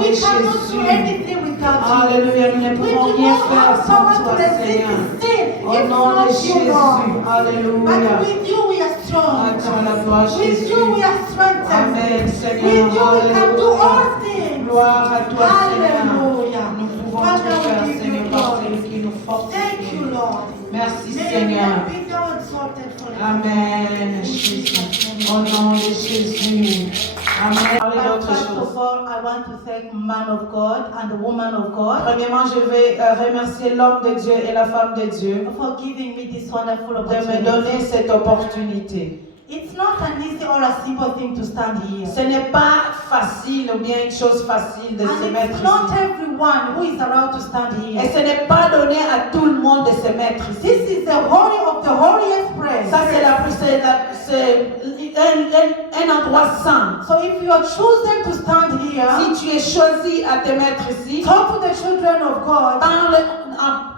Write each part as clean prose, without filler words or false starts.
de We cannot do Jésus. anything without you. Alléluia, nous ne We pouvons do rien not faire have sans someone to toi, resist Seigneur. the sin. Au If nom de not you, Jésus. Lord. Alléluia. And with you we are À strong. toi la gloire, With Jésus. you we are strengthened. Amen, Seigneur. With you we can do Alléluia. all things. Gloire à toi, Seigneur. Hallelujah. Nous pouvons Father, tout faire, we give Seigneur, you par glory. celui qui nous fortifie. Thank you, Lord. Merci, May your Seigneur. name be thou exalted forever. Amen, Jésus. Au nom de Jésus. Amen. Parlez But d'autre first chose. of all, I want to thank man of God and the woman of God Premièrement, je vais remercier l'homme de Dieu et la femme de Dieu for giving me this wonderful de me opportunity. donner cette opportunité. It's not an easy or a simple thing to stand here. Ce n'est pas facile ou bien une chose facile de se And mettre it's not ici. everyone who is allowed to stand Et here. ce n'est pas donné à tout le monde de se mettre ici. This is the holy of the holiest place. Ça, c'est un endroit saint. So if you are chosen to stand here, Si tu es choisi à te mettre ici, talk to the children of God.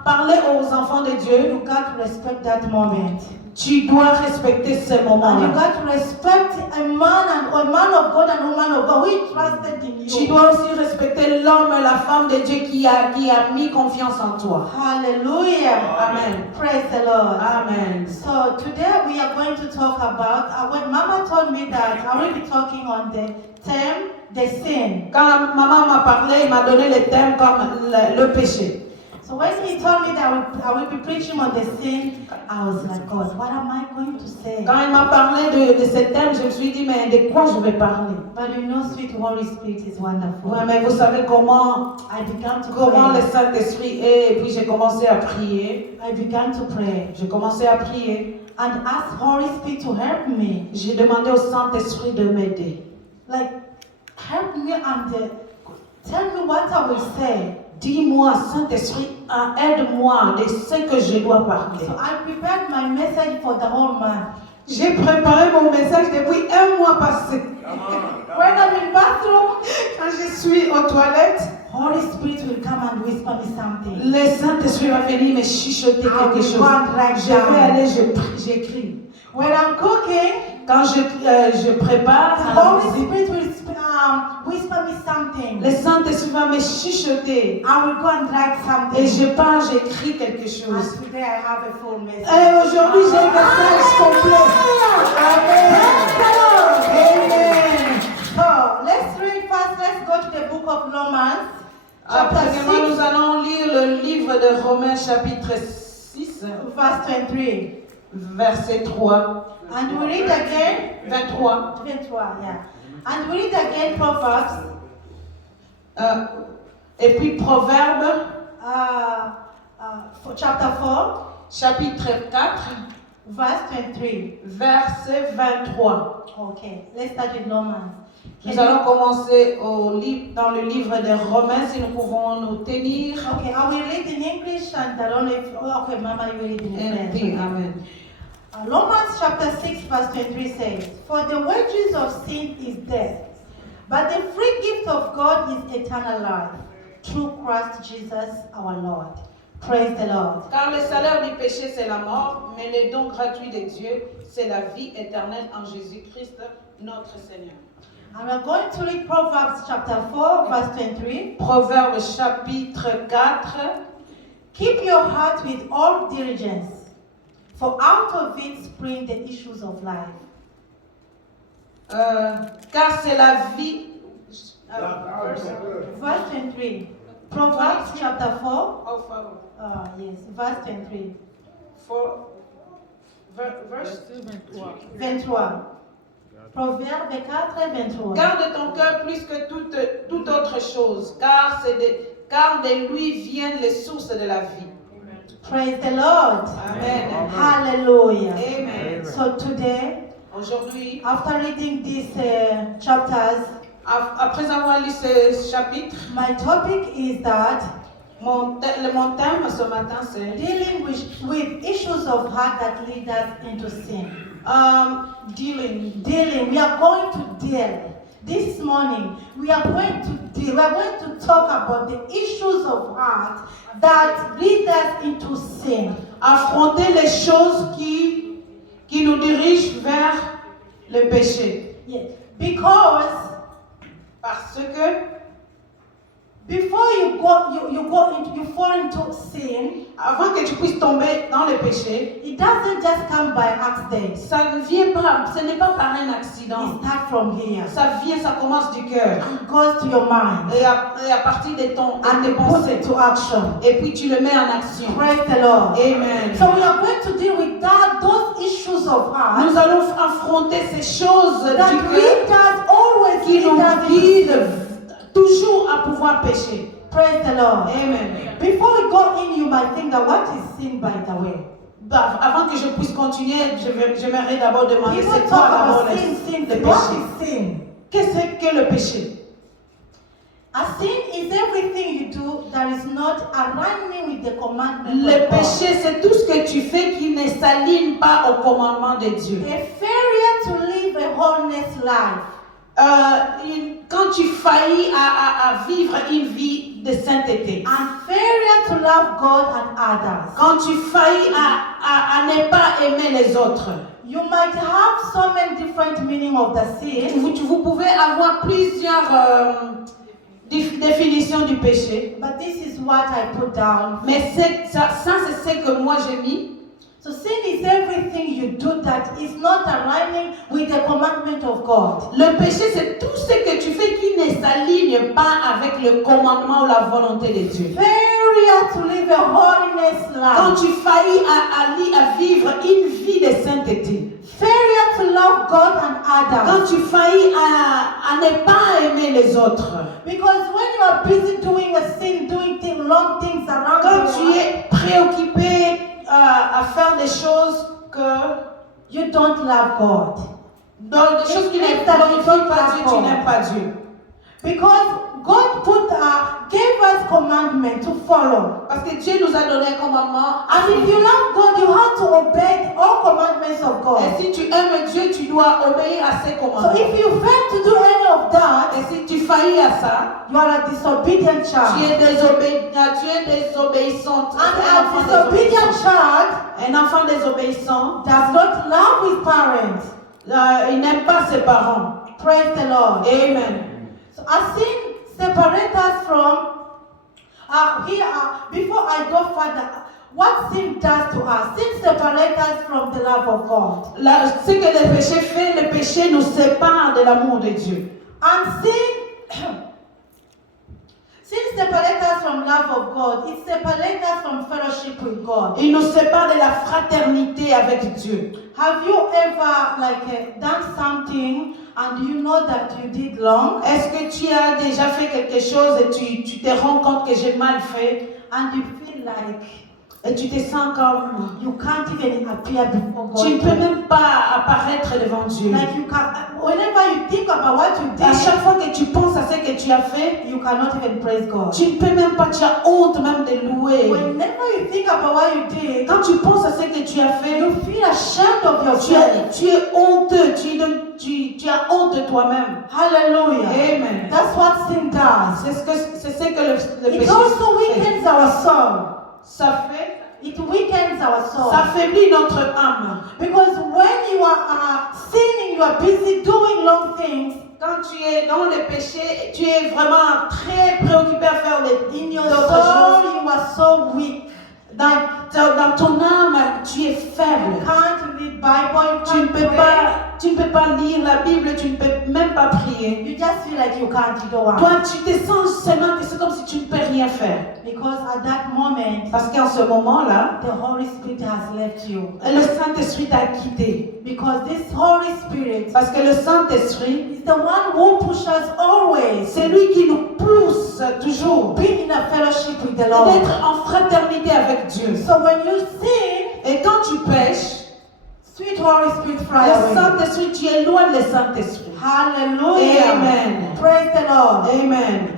parler aux enfants de Dieu, You got to respect that moment. tu dois respecter ce And you moment-là. got to respect a man of God and a woman of God who trusted in Tu you. dois aussi respecter l'homme et la femme de Dieu qui a mis confiance en toi. Hallelujah. Amen. Praise the Lord. Amen. So today we are going to talk about, when Mama told me that I will be talking on the theme, the sin. Quand maman m'a parlé, il m'a donné le thème comme le péché. So when he told me that I will be preaching on the sin, I was like, God, what am I going to say? Quand il m'a parlé de ce thème, je me suis dit, mais de quoi je vais parler? But you know, sweet Holy Spirit is wonderful. Ouais, mais vous savez comment I began to le pray. Saint-Esprit est, et puis j'ai commencé à prier. I began to pray J'ai commencé à prier. and ask Holy Spirit to help me. J'ai demandé au Saint-Esprit de m'aider. Like, help me and tell me what I will say. Dis-moi, Saint-Esprit, aide-moi de ce que je dois parler. So I prepared my message for the whole month. J'ai préparé mon message depuis un mois passé. When I'm in bathroom, Quand je suis aux toilettes, Holy Spirit will come and whisper me something. le Saint-Esprit va venir me chuchoter quelque chose. Je vais aller, j'écris. When I'm cooking, Quand je prépare, the Holy Spirit will whisper me something. le Saint-Esprit va me chuchoter. I will go and write Et something. je pars, j'écris quelque chose. And today I have a full message. Et aujourd'hui, j'ai un message complet. Amen. Amen. So let's read first. Let's go to the book of Romans, chapter Premièrement, 6, nous allons lire le livre de Romains chapitre 6, verse 23. verset 3. And we read again, 23. 23, yeah. And we read again Proverbs, Et puis Proverbe, chapter 4, chapitre 4, verse 23. verset 23. Okay, let's start with Romans. Nous allons commencer dans le livre de Romains, si nous pouvons nous tenir. Okay, I will read in English and I don't know if, okay, Mama, you will read in Et puis, French. Amen. Romans chapter 6 verse 23 says, For the wages of sin is death, but the free gift of God is eternal life, through Christ Jesus our Lord. Praise the Lord. Car le salaire du péché, c'est la mort, mais le don gratuit de Dieu, c'est la vie éternelle en Jésus-Christ, notre Seigneur. And we're going to read Proverbs chapter 4 verse 23. Proverbe chapitre 4. Keep your heart with all diligence, for out of it spring the issues of life. Car c'est la vie. Verse 23. Proverbs chapter 4. Oh, pardon. Yes, verse 23. Verse 23. Proverbe 4, 23. Garde ton cœur plus que toute autre chose, car de lui viennent les sources de la vie. Praise the Lord. Amen. Hallelujah. Amen. So today, Aujourd'hui, after reading these chapters, après avoir lu ce chapitre, my topic is that mon thème ce matin c'est dealing with issues of heart that lead us into sin. dealing. We are going to deal. This morning, we are going to talk about the issues of heart that lead us into sin. Affronter les choses qui nous dirigent vers le péché. Yes. Because Parce que before you fall into sin, Avant que tu puisses tomber dans le péché, it doesn't just come by accident. ça ne vient pas, ce n'est pas par un It accident. starts from here Ça vient, ça commence du cœur. and goes to your mind Et à partir de and tes it puts pensées. it to action. Et puis tu le mets en action. Praise the Lord. Amen. So we are going to deal with those issues of heart Nous allons affronter ces choses that du cœur lead us always qui lead nous us into guident sin. toujours à pouvoir pécher. Praise the Lord. Amen. Before we go in, you might think that what is sin, by the way? Bah, avant que je puisse continuer, j'aimerais d'abord demander People c'est quoi talk d'abord about le sin. péché. What is sin? Qu'est-ce que le péché? A sin is everything you do that is not aligning with the commandment Le of God. péché, c'est tout ce que tu fais qui ne s'aligne pas au commandement de Dieu. A failure to live a wholeness life. Quand tu faillis à vivre une vie de sainteté. And failure to love God and others. Quand tu faillis à ne pas aimer les autres. You might have so many different meaning of the sin. Vous pouvez avoir plusieurs définitions du péché. But this is what I put down. Mais ça c'est ce que moi j'ai mis. So sin is everything you do that is not aligning with the commandment of God. Le péché, c'est tout ce que tu fais qui ne s'aligne pas avec le commandement ou la volonté de Dieu. Failure to live a holiness Quand life. tu faillis à vivre une vie de sainteté. Failure to love God and others. Quand tu faillis à ne pas aimer les autres. Because when you are busy doing a sin, doing wrong things around Quand you, tu es préoccupé à faire des choses you don't love God. dans des choses qui ne glorifient pas Dieu, tu n'aimes pas Dieu. Because God gave us commandment to follow. Parce que Dieu nous a donné un commandement. And if you love God, you have to obey all commandments of God. Et si tu aimes Dieu, tu dois obéir à ses So commandements. if you fail to do any of that, Et si tu faillis à ça, you are a disobedient tu child. es désobéissante. And a disobedient child Un enfant désobéissant, does not love his parents. il n'aime pas ses parents. Praise the Lord. Amen. So a sin separates us from, before I go further, what sin does to us? Sin separates us from the love of God. Ce que le péché fait, le péché nous sépare de l'amour de Dieu. And sin separates us from love of God. It separates us from fellowship with God. Il nous sépare de la fraternité avec Dieu. Have you ever done something and you know that you did wrong? Est-ce que tu as déjà fait quelque chose et tu te rends compte que j'ai mal fait And you feel like et tu te sens comme you can't even appear before God. tu ne peux même pas apparaître devant Dieu. Like you can, whenever you think about what you À did, chaque fois que tu penses à ce que tu as fait, you cannot even praise God. tu ne peux même pas, tu as honte même de louer. Whenever you think about what you did, Quand tu penses à ce que tu as fait, you feel ashamed of yourself. tu es honteux, tu as honte de toi-même. Hallelujah. Amen. That's what sin does. C'est ce que le péché It also fait. weakens our soul. Ça fait, It weakens our soul. ça affaiblit notre âme. Because when you are sinning, you are busy doing wrong things. Quand tu es dans le péché, tu es vraiment très préoccupé à faire In your d'autres soul, choses. you are so weak. Dans ton âme, tu es faible. You can't read Bible, Tu you ne can't peux pray. tu ne peux pas lire la Bible, tu ne peux même pas prier. You just feel like you can't, you don't want. Toi, tu te sens seulement que c'est comme si tu ne peux rien faire. Because at that moment, Parce qu'en ce moment-là, the Holy Spirit has left you. le Saint-Esprit t'a quitté. Because this Holy Spirit Parce que le Saint-Esprit, is the one who pushes us always c'est lui qui nous pousse toujours be in a fellowship with the Lord. d'être en fraternité avec Dieu. So when you sin, Et quand tu pêches, sweet Holy Spirit fly le away. Saint-Esprit, tu éloignes le Saint-Esprit. Hallelujah. Amen. Praise the Lord. Amen.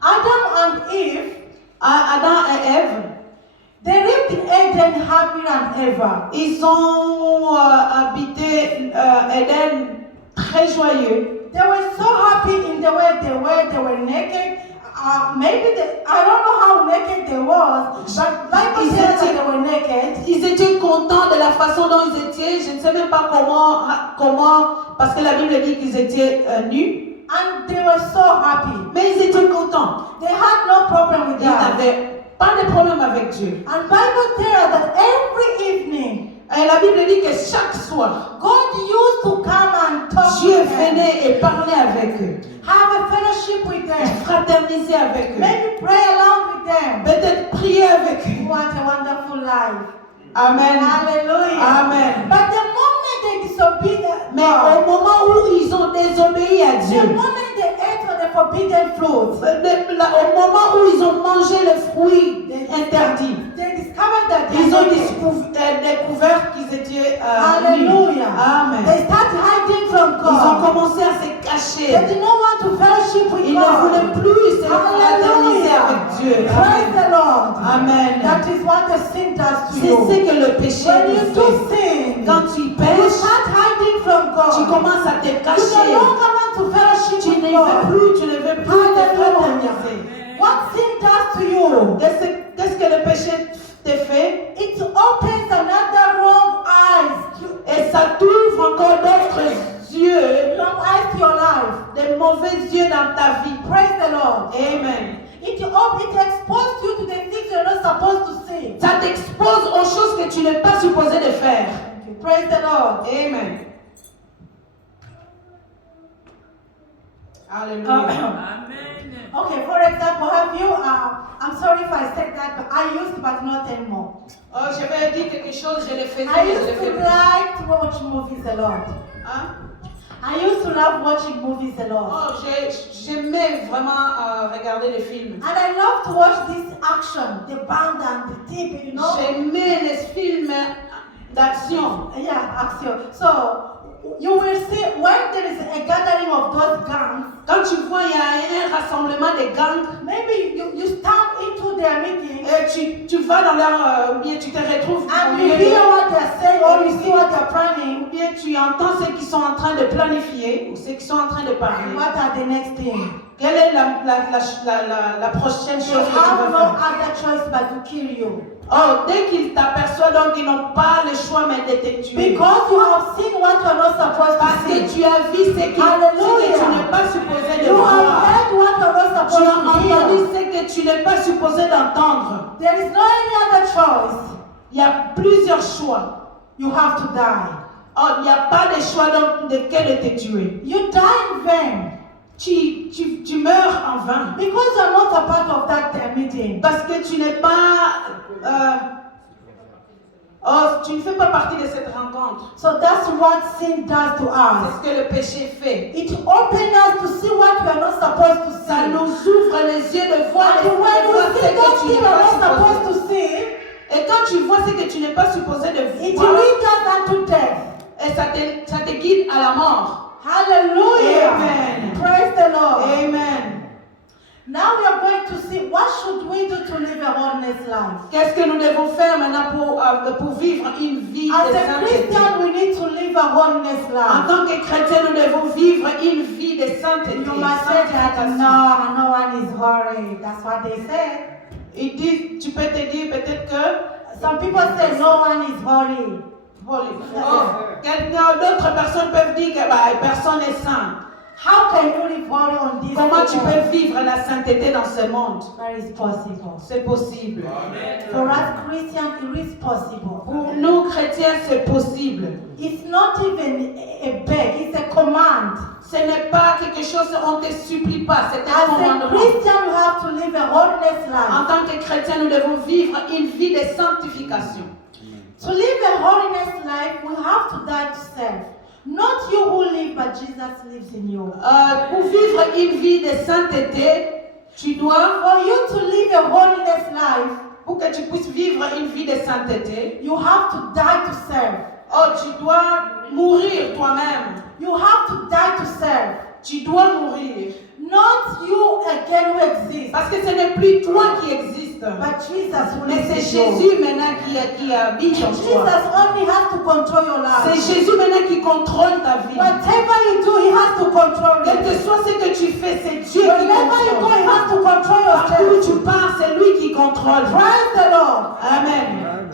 Adam and Eve, Adam et Ève, they lived in Eden happy and ever. ils ont habité Éden très joyeux. They were so happy in the way they were naked. I don't know how naked they was, but Bible says that they were naked. Ils étaient contents de la façon dont ils étaient. Je ne sais même pas comment, parce que la Bible dit qu'ils étaient nus. And they were so happy. Mais ils étaient contents. They had no problem with Il that. n'avait pas de problème avec Dieu. And Bible tells us that every evening, Et la Bible dit que chaque soir, God used to come and talk Dieu with them, venait et parlait avec eux. have a fellowship with them, Fraterniser avec eux. maybe pray along with them. Peut-être prier avec eux. What a wonderful life. Amen. Hallelujah. Amen. But the moment they disobeyed Mais God, au moment où ils ont désobéi à the Dieu, moment they ate of the forbidden fruit, au moment où ils ont mangé le fruit interdit, they discovered that they ils ont naked. découvert qu'ils étaient nus. Hallelujah. Amen. They started hiding from Ils ont God. commencé à se They cacher. did not want to fellowship with Ils ne God. voulaient plus se fraterniser avec Dieu. Praise Amen. the Lord. Amen. That is what the sin does to C'est you. ce que le péché When nous you fait. do sin, Quand tu you pêches, start hiding from tu God. commences à te You no cacher. longer want to fellowship Tu with ne God. veux plus te fraterniser. Hallelujah. What sin does to you? Qu'est-ce que le péché te fait? It opens another wrong eyes. Et ça t'ouvre encore d'autres yeux, Wrong eyes to your life. de mauvais yeux dans ta vie. Praise the Lord. Amen. It exposes you to the things you're not supposed to see. Ça t'expose aux choses que tu n'es pas supposé de faire. Thank you. Praise the Lord. Amen. Hallelujah. Okay, for example, have you, I'm sorry if I said that, but I used to, but not anymore. Oh, je vais dire quelque chose, je le faisais, I mais je used le to fais plus. like to watch movies a lot. Hein? I used to love watching movies a lot. Oh, j'aimais vraiment regarder les films. And I love to watch this action, the band and the tip, you know? J'aimais les films d'action. Yeah, action. So, you will see when there is a gathering of those gangs, Quand tu vois, il y a un rassemblement de gangs, maybe you stand into their meeting et tu vas dans leur... ou bien tu te retrouves au and you milieu hear d'eux, what they're saying or you see what they're planning. ou bien tu entends ce qu'ils sont en train de planifier, ou ce qu'ils sont en train de parler. What are the next thing? Quelle est la prochaine They chose que tu have no vas faire? other choice but to kill you. Oh, dès qu'ils t'aperçoivent, donc ils n'ont pas le choix mais de te tuer. Because you have seen what you are not supposed Parce to que see. tu as vu ce que tu Hallelujah. n'es pas supposé de You voir. have heard what you are not Tu as supposed to hear. entendu ce que tu n'es pas supposé d'entendre. There is no any other choice. Il y a plusieurs choix. You have to die. Oh, il n'y a pas de choix donc de quel te tuer. You die in vain. Tu meurs en vain. Because you are not a part of that meeting. Parce que tu n'es pas... tu ne fais pas partie de cette rencontre. So that's what sin does to C'est us. ce que le péché fait. It opens us to see what we are not supposed to Ça see. nous ouvre les yeux de voir, And when voir you ce see those que tu things n'es you are pas not supposé. supposed to see, Et quand tu vois ce que tu n'es pas supposé de it voir, leads us unto death. et ça te guide à la mort. Hallelujah. Amen. Praise the Lord. Amen. Now we are going to see what should we do to live a honest life. Qu'est-ce que nous devons faire maintenant pour vivre une vie As de a sainteté? Christian, we need to live a honest En life. tant que chrétien, nous devons vivre une vie de sainteté. You must say that sanctification. no one is hurried. That's what they say. Il dit, tu peux te dire peut-être que Some people say no one is hurried. d'autres personnes peuvent dire que personne n'est saint. How can you live holy on this Comment tu earth? peux vivre la sainteté dans ce monde? That is possible. C'est possible. For us Christians, it is possible. Pour nous chrétiens, c'est possible. It's not even a beg, it's a command. Ce n'est pas quelque chose, on ne te supplie pas, c'est un As a commandement. Christian, you have to live a honest En life. tant que chrétien, nous devons vivre une vie de sanctification. To live a holiness life, we have to die to self. Not you who live, but Jesus lives in you. Pour vivre une vie de sainteté, tu dois, For you to live a holiness life, pour que tu puisses vivre une vie de sainteté, you have to die to self. tu dois mourir toi-même. You have to die to self. Tu dois mourir. Not you again who exists, Parce que ce n'est plus toi qui existe, but Jesus who mais lives c'est in you. Jésus maintenant qui habite en toi. Jesus only has to control your C'est life. Jésus maintenant qui contrôle ta vie. Whatever you do, He has to control Quel que it. soit ce que tu fais, c'est Dieu qui Wherever you go, contrôle. He has to control your Partout où steps. tu pars, c'est lui qui contrôle. Praise the Lord. Amen.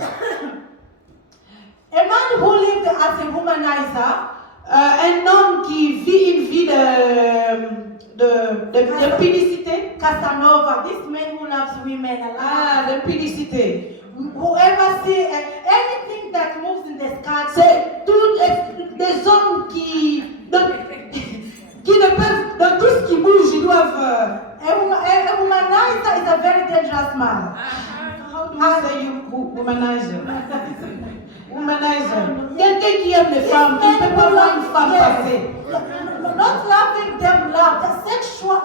A man who lived as a womanizer, Un homme qui vit une vie L'impudicité. Casanova, this man who loves women a lot. Ah, l'impudicité. Whoever see anything that moves in the sky. C'est tous des hommes qui ne peuvent, dans tout ce qui bouge, ils doivent. A womanizer is a very dangerous man. How do we say womanizer? Womanizer. Quelqu'un qui aime les femmes, qui ne peut pas voir une femme passer. Not loving them, love, the sexual.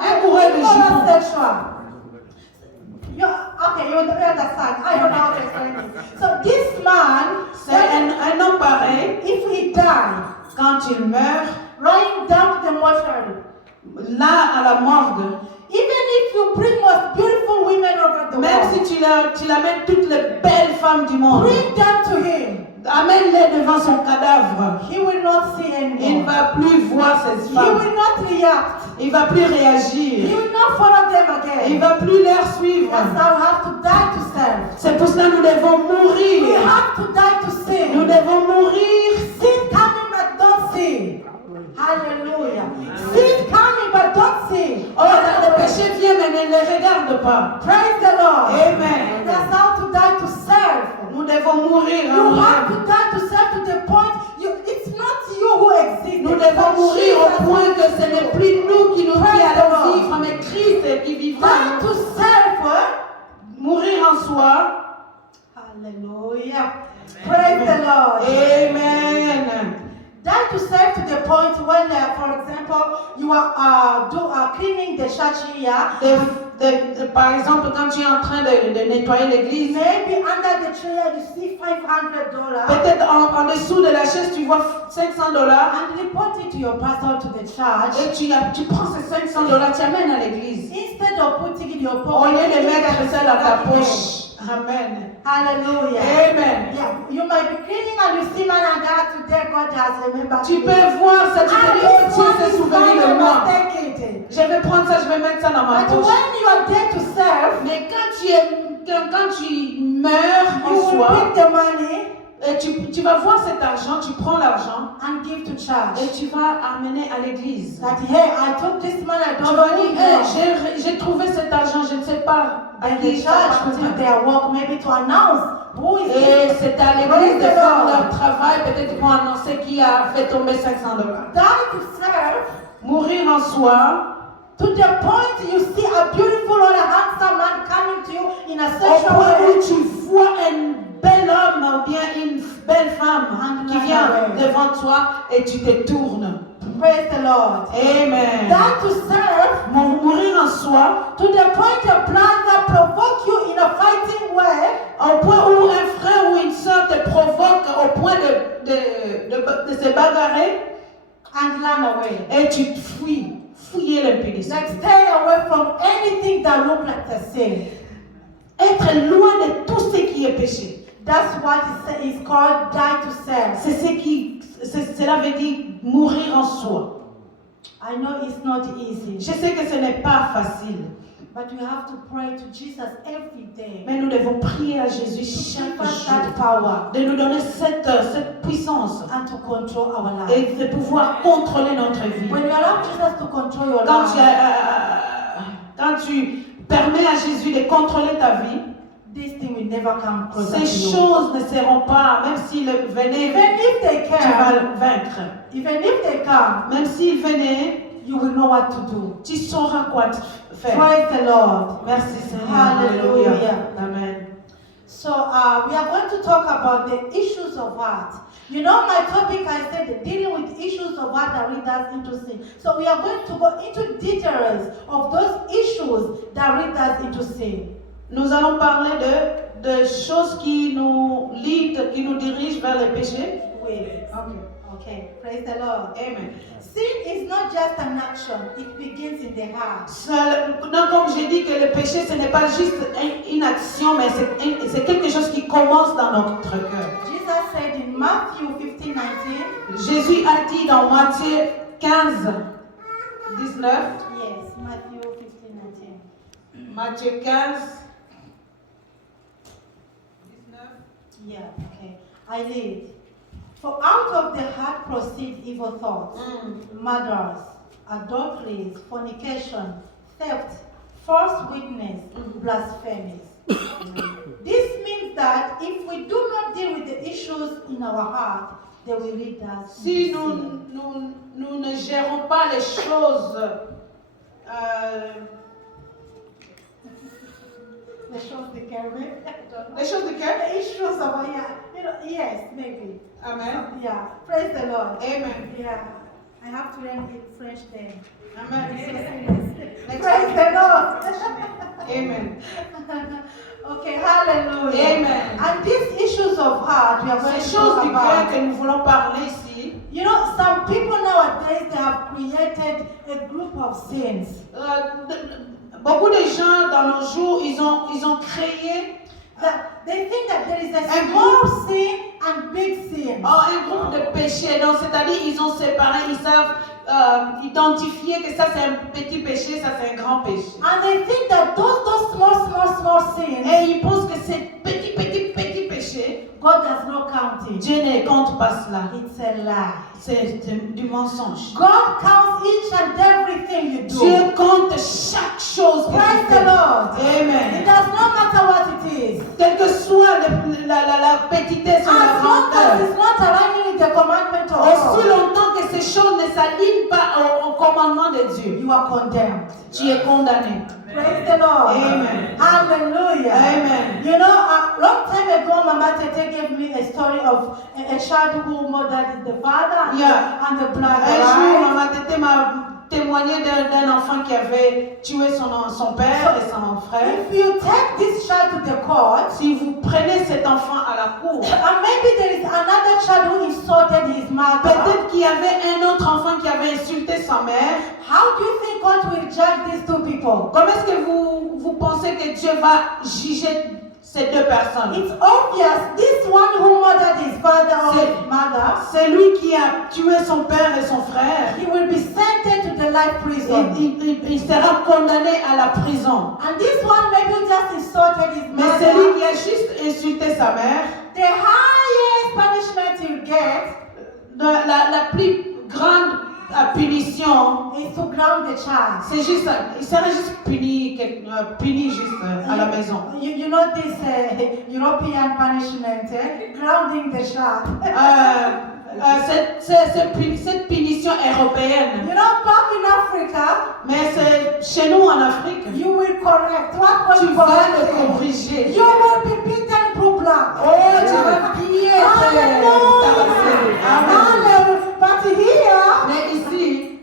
Sexual. Okay, you understand. I don't know how to explain it. So this man, c'est un homme pareil. If he die, quand il meurt, lying down to the mortuary, là à la morgue, even if you bring most beautiful women over the même world, si tu amènes toutes les belles femmes du monde, bring them to him, amène-les devant son cadavre, he will not see anymore. Il ne va plus voir ces He femmes. will not react. Il ne va plus réagir. He will not follow them again. Il ne va plus les suivre. That's how we have to die to serve. C'est pour cela que nous devons We mourir. have to die to sin. Nous devons mourir. Sin coming but don't sin. Hallelujah. Sin coming but don't sin. Oh, le péché vient mais ne les regarde pas. Praise the Lord. Amen. That's how to die to serve. Nous devons mourir. You have to die to serve to the point it's not you who exist. Nous devons mourir au point que ce n'est plus nous qui allons vivre, mais Christ qui vivra. Die to serve. Mourir en soi. Hallelujah. Praise the Lord. Amen. Die to serve to the point when, for example, you are cleaning the church here. Par exemple, quand tu es en train de nettoyer l'église, maybe under the chair you see $500. Peut-être en dessous de la chaise tu vois $500. And report it to your pastor, to the church. Et tu prends ces $500, tu amènes à l'église. Instead of putting it in your Au pocket, lieu de mettre ça dans ta poche. Amen. Hallelujah. Amen. Yeah, you might be cleaning and you see man and that today God has remembered. Tu peux voir ça, tu peux dire, oh Dieu s'est souvenu de moi. Je vais prendre ça, je vais mettre ça dans ma But poche. when you are there to serve, mais quand tu meurs en you will soi, pick the money et tu vas voir cet argent, tu prends l'argent and give to church. et tu vas amener à l'église. That hey, I took this money, I Tu don't vas know. dire, hey, j'ai trouvé cet argent, je ne sais pas à And the qui ça church will do appartient. their work, maybe to announce who is Et this. c'est à l'église de faire leur travail, peut-être qu'ils vont annoncer qui a fait tomber $500. Die to serve. Mourir en soi, to the point you see a beautiful or a handsome man coming to you in a au sexual point way. où tu vois un bel homme ou bien une belle femme qui vient devant toi et tu te tournes. Praise the Lord. Amen. That to serve, mourir en soi, to the point a brother provoke you in a fighting way, au point où un frère ou une soeur te provoque au point de se bagarrer, and run away. Et tu te fuis. Fouiller l'impudicité. Like stay away from anything that looks like the sin. Être loin de tout ce qui est péché. That's what is called die to self. Cela veut dire mourir en soi. I know it's not easy. Je sais que ce n'est pas facile. But we have to pray to Jesus every day. Mais nous devons prier à Jésus chaque jour de nous donner cette puissance and to control our life. Et de pouvoir contrôler notre vie. When you allow Jesus to control your life, quand tu permets à Jésus de contrôler ta vie, this thing will never come closer ces to you. choses ne seront pas, même s'ils venaient, Even if they tu vas come, vaincre. even if they come, Même s'ils venaient, you will know what to do. tu sauras quoi faire. Praise the Lord. Merci Seigneur. Hallelujah. Amen. So we are going to talk about the issues of heart. You know, my topic, I said, dealing with issues of heart that lead us into sin. So we are going to go into details of those issues that lead us into sin. Nous allons parler de choses qui nous lead, qui nous dirigent vers le péché. Oui. Okay. Praise the Lord. Amen. Sin is not just an action, it begins in the heart. Non, comme j'ai dit que le péché, ce n'est pas juste une action, mais c'est quelque chose qui commence dans notre cœur. Jesus said in Matthew 15:19. Jésus a dit dans Matthieu 15, 19. Yes, Matthew 15:19. Matthieu 15, 19. Yeah, okay. I read. For out of the heart proceed evil thoughts, murders, adulteries, fornication, theft, false witness, blasphemies. This means that if we do not deal with the issues in our heart, they will lead us. Si into sin. nous ne gérons pas les choses, The shows the carry. les choses de cœur. The issues of our yes, maybe. Amen. Yeah. Praise the Lord. Amen. Yeah. I have to learn French then. Amen. Praise the Lord. Amen. Okay, hallelujah. Amen. And these issues of heart, we are going Ces to choses talk du cœur about. que nous voulons parler ici, You know, some people nowadays, they have created a group of sins. beaucoup de gens dans nos jours, ils ont créé That they think that there is a small sin and big sin. un groupe de péchés. Donc, c'est-à-dire, ils ont séparé, ils savent identifier que ça c'est un petit péché, ça c'est un grand péché. And they think that those small sins, Et ils pensent que ces petits péchés, God does not count it. Dieu ne compte pas cela. It's a lie. C'est du mensonge. God counts each and everything you do. Dieu compte chaque chose que Praise tu the fais. Lord. It Amen. does not matter what it is. Quelle que soit la petitesse ou la As long as grandeur, it's not aligning with the commandment of aussi God, longtemps que ces choses ne s'alignent pas au commandement de Dieu, you are condemned. tu es condamné. Praise the Lord. Amen. Hallelujah. Amen. You know, a long time ago, Mama Tete gave me a story of a child who murdered the father and, Yeah. and the blood. Un jour, Right? Maman Tété m'a témoigné d'un enfant qui avait tué son père et son frère. If you take this child to the court, Si vous prenez cet enfant à la cour, and maybe there is another child who insulted his mother, peut-être qu'il y avait un autre enfant qui avait insulté sa mère. how do you think God will judge these two people? Comment est-ce que vous pensez que Dieu va juger ces deux personnes? It's obvious this one who murdered his father or C'est- his mother, C'est lui qui a tué son père et son frère. he will be sentenced to the life prison. Il sera condamné à la prison. And this one maybe just insulted his Mais c'est lui mother. qui a juste insulté sa mère. The highest punishment he'll get La plus grande punition, is to ground the child. c'est juste, il serait juste puni juste à la maison. You know this European punishment, grounding the child. Cette punition européenne, You know, back in Africa, mais c'est chez nous en Afrique, you will correct. What tu was vas le corrected? corriger. You will be beaten through blood. Oh, tu vas piller Hallelujah. Amen. Hallelujah. But here, Mais ici,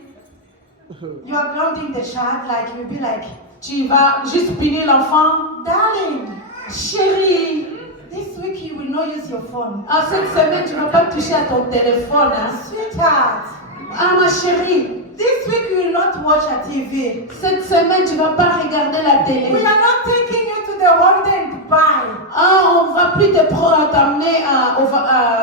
you are grounding the child like you'll be like, tu vas juste punir l'enfant. darling, Chérie, this week you will not use your phone. cette semaine, tu ne vas pas toucher à ton téléphone. Hein? Sweetheart, Ma chérie, this week you will not watch a TV. cette semaine, tu ne vas pas regarder la We télé. are not taking you to the holiday in Dubai. On ne va plus t'amener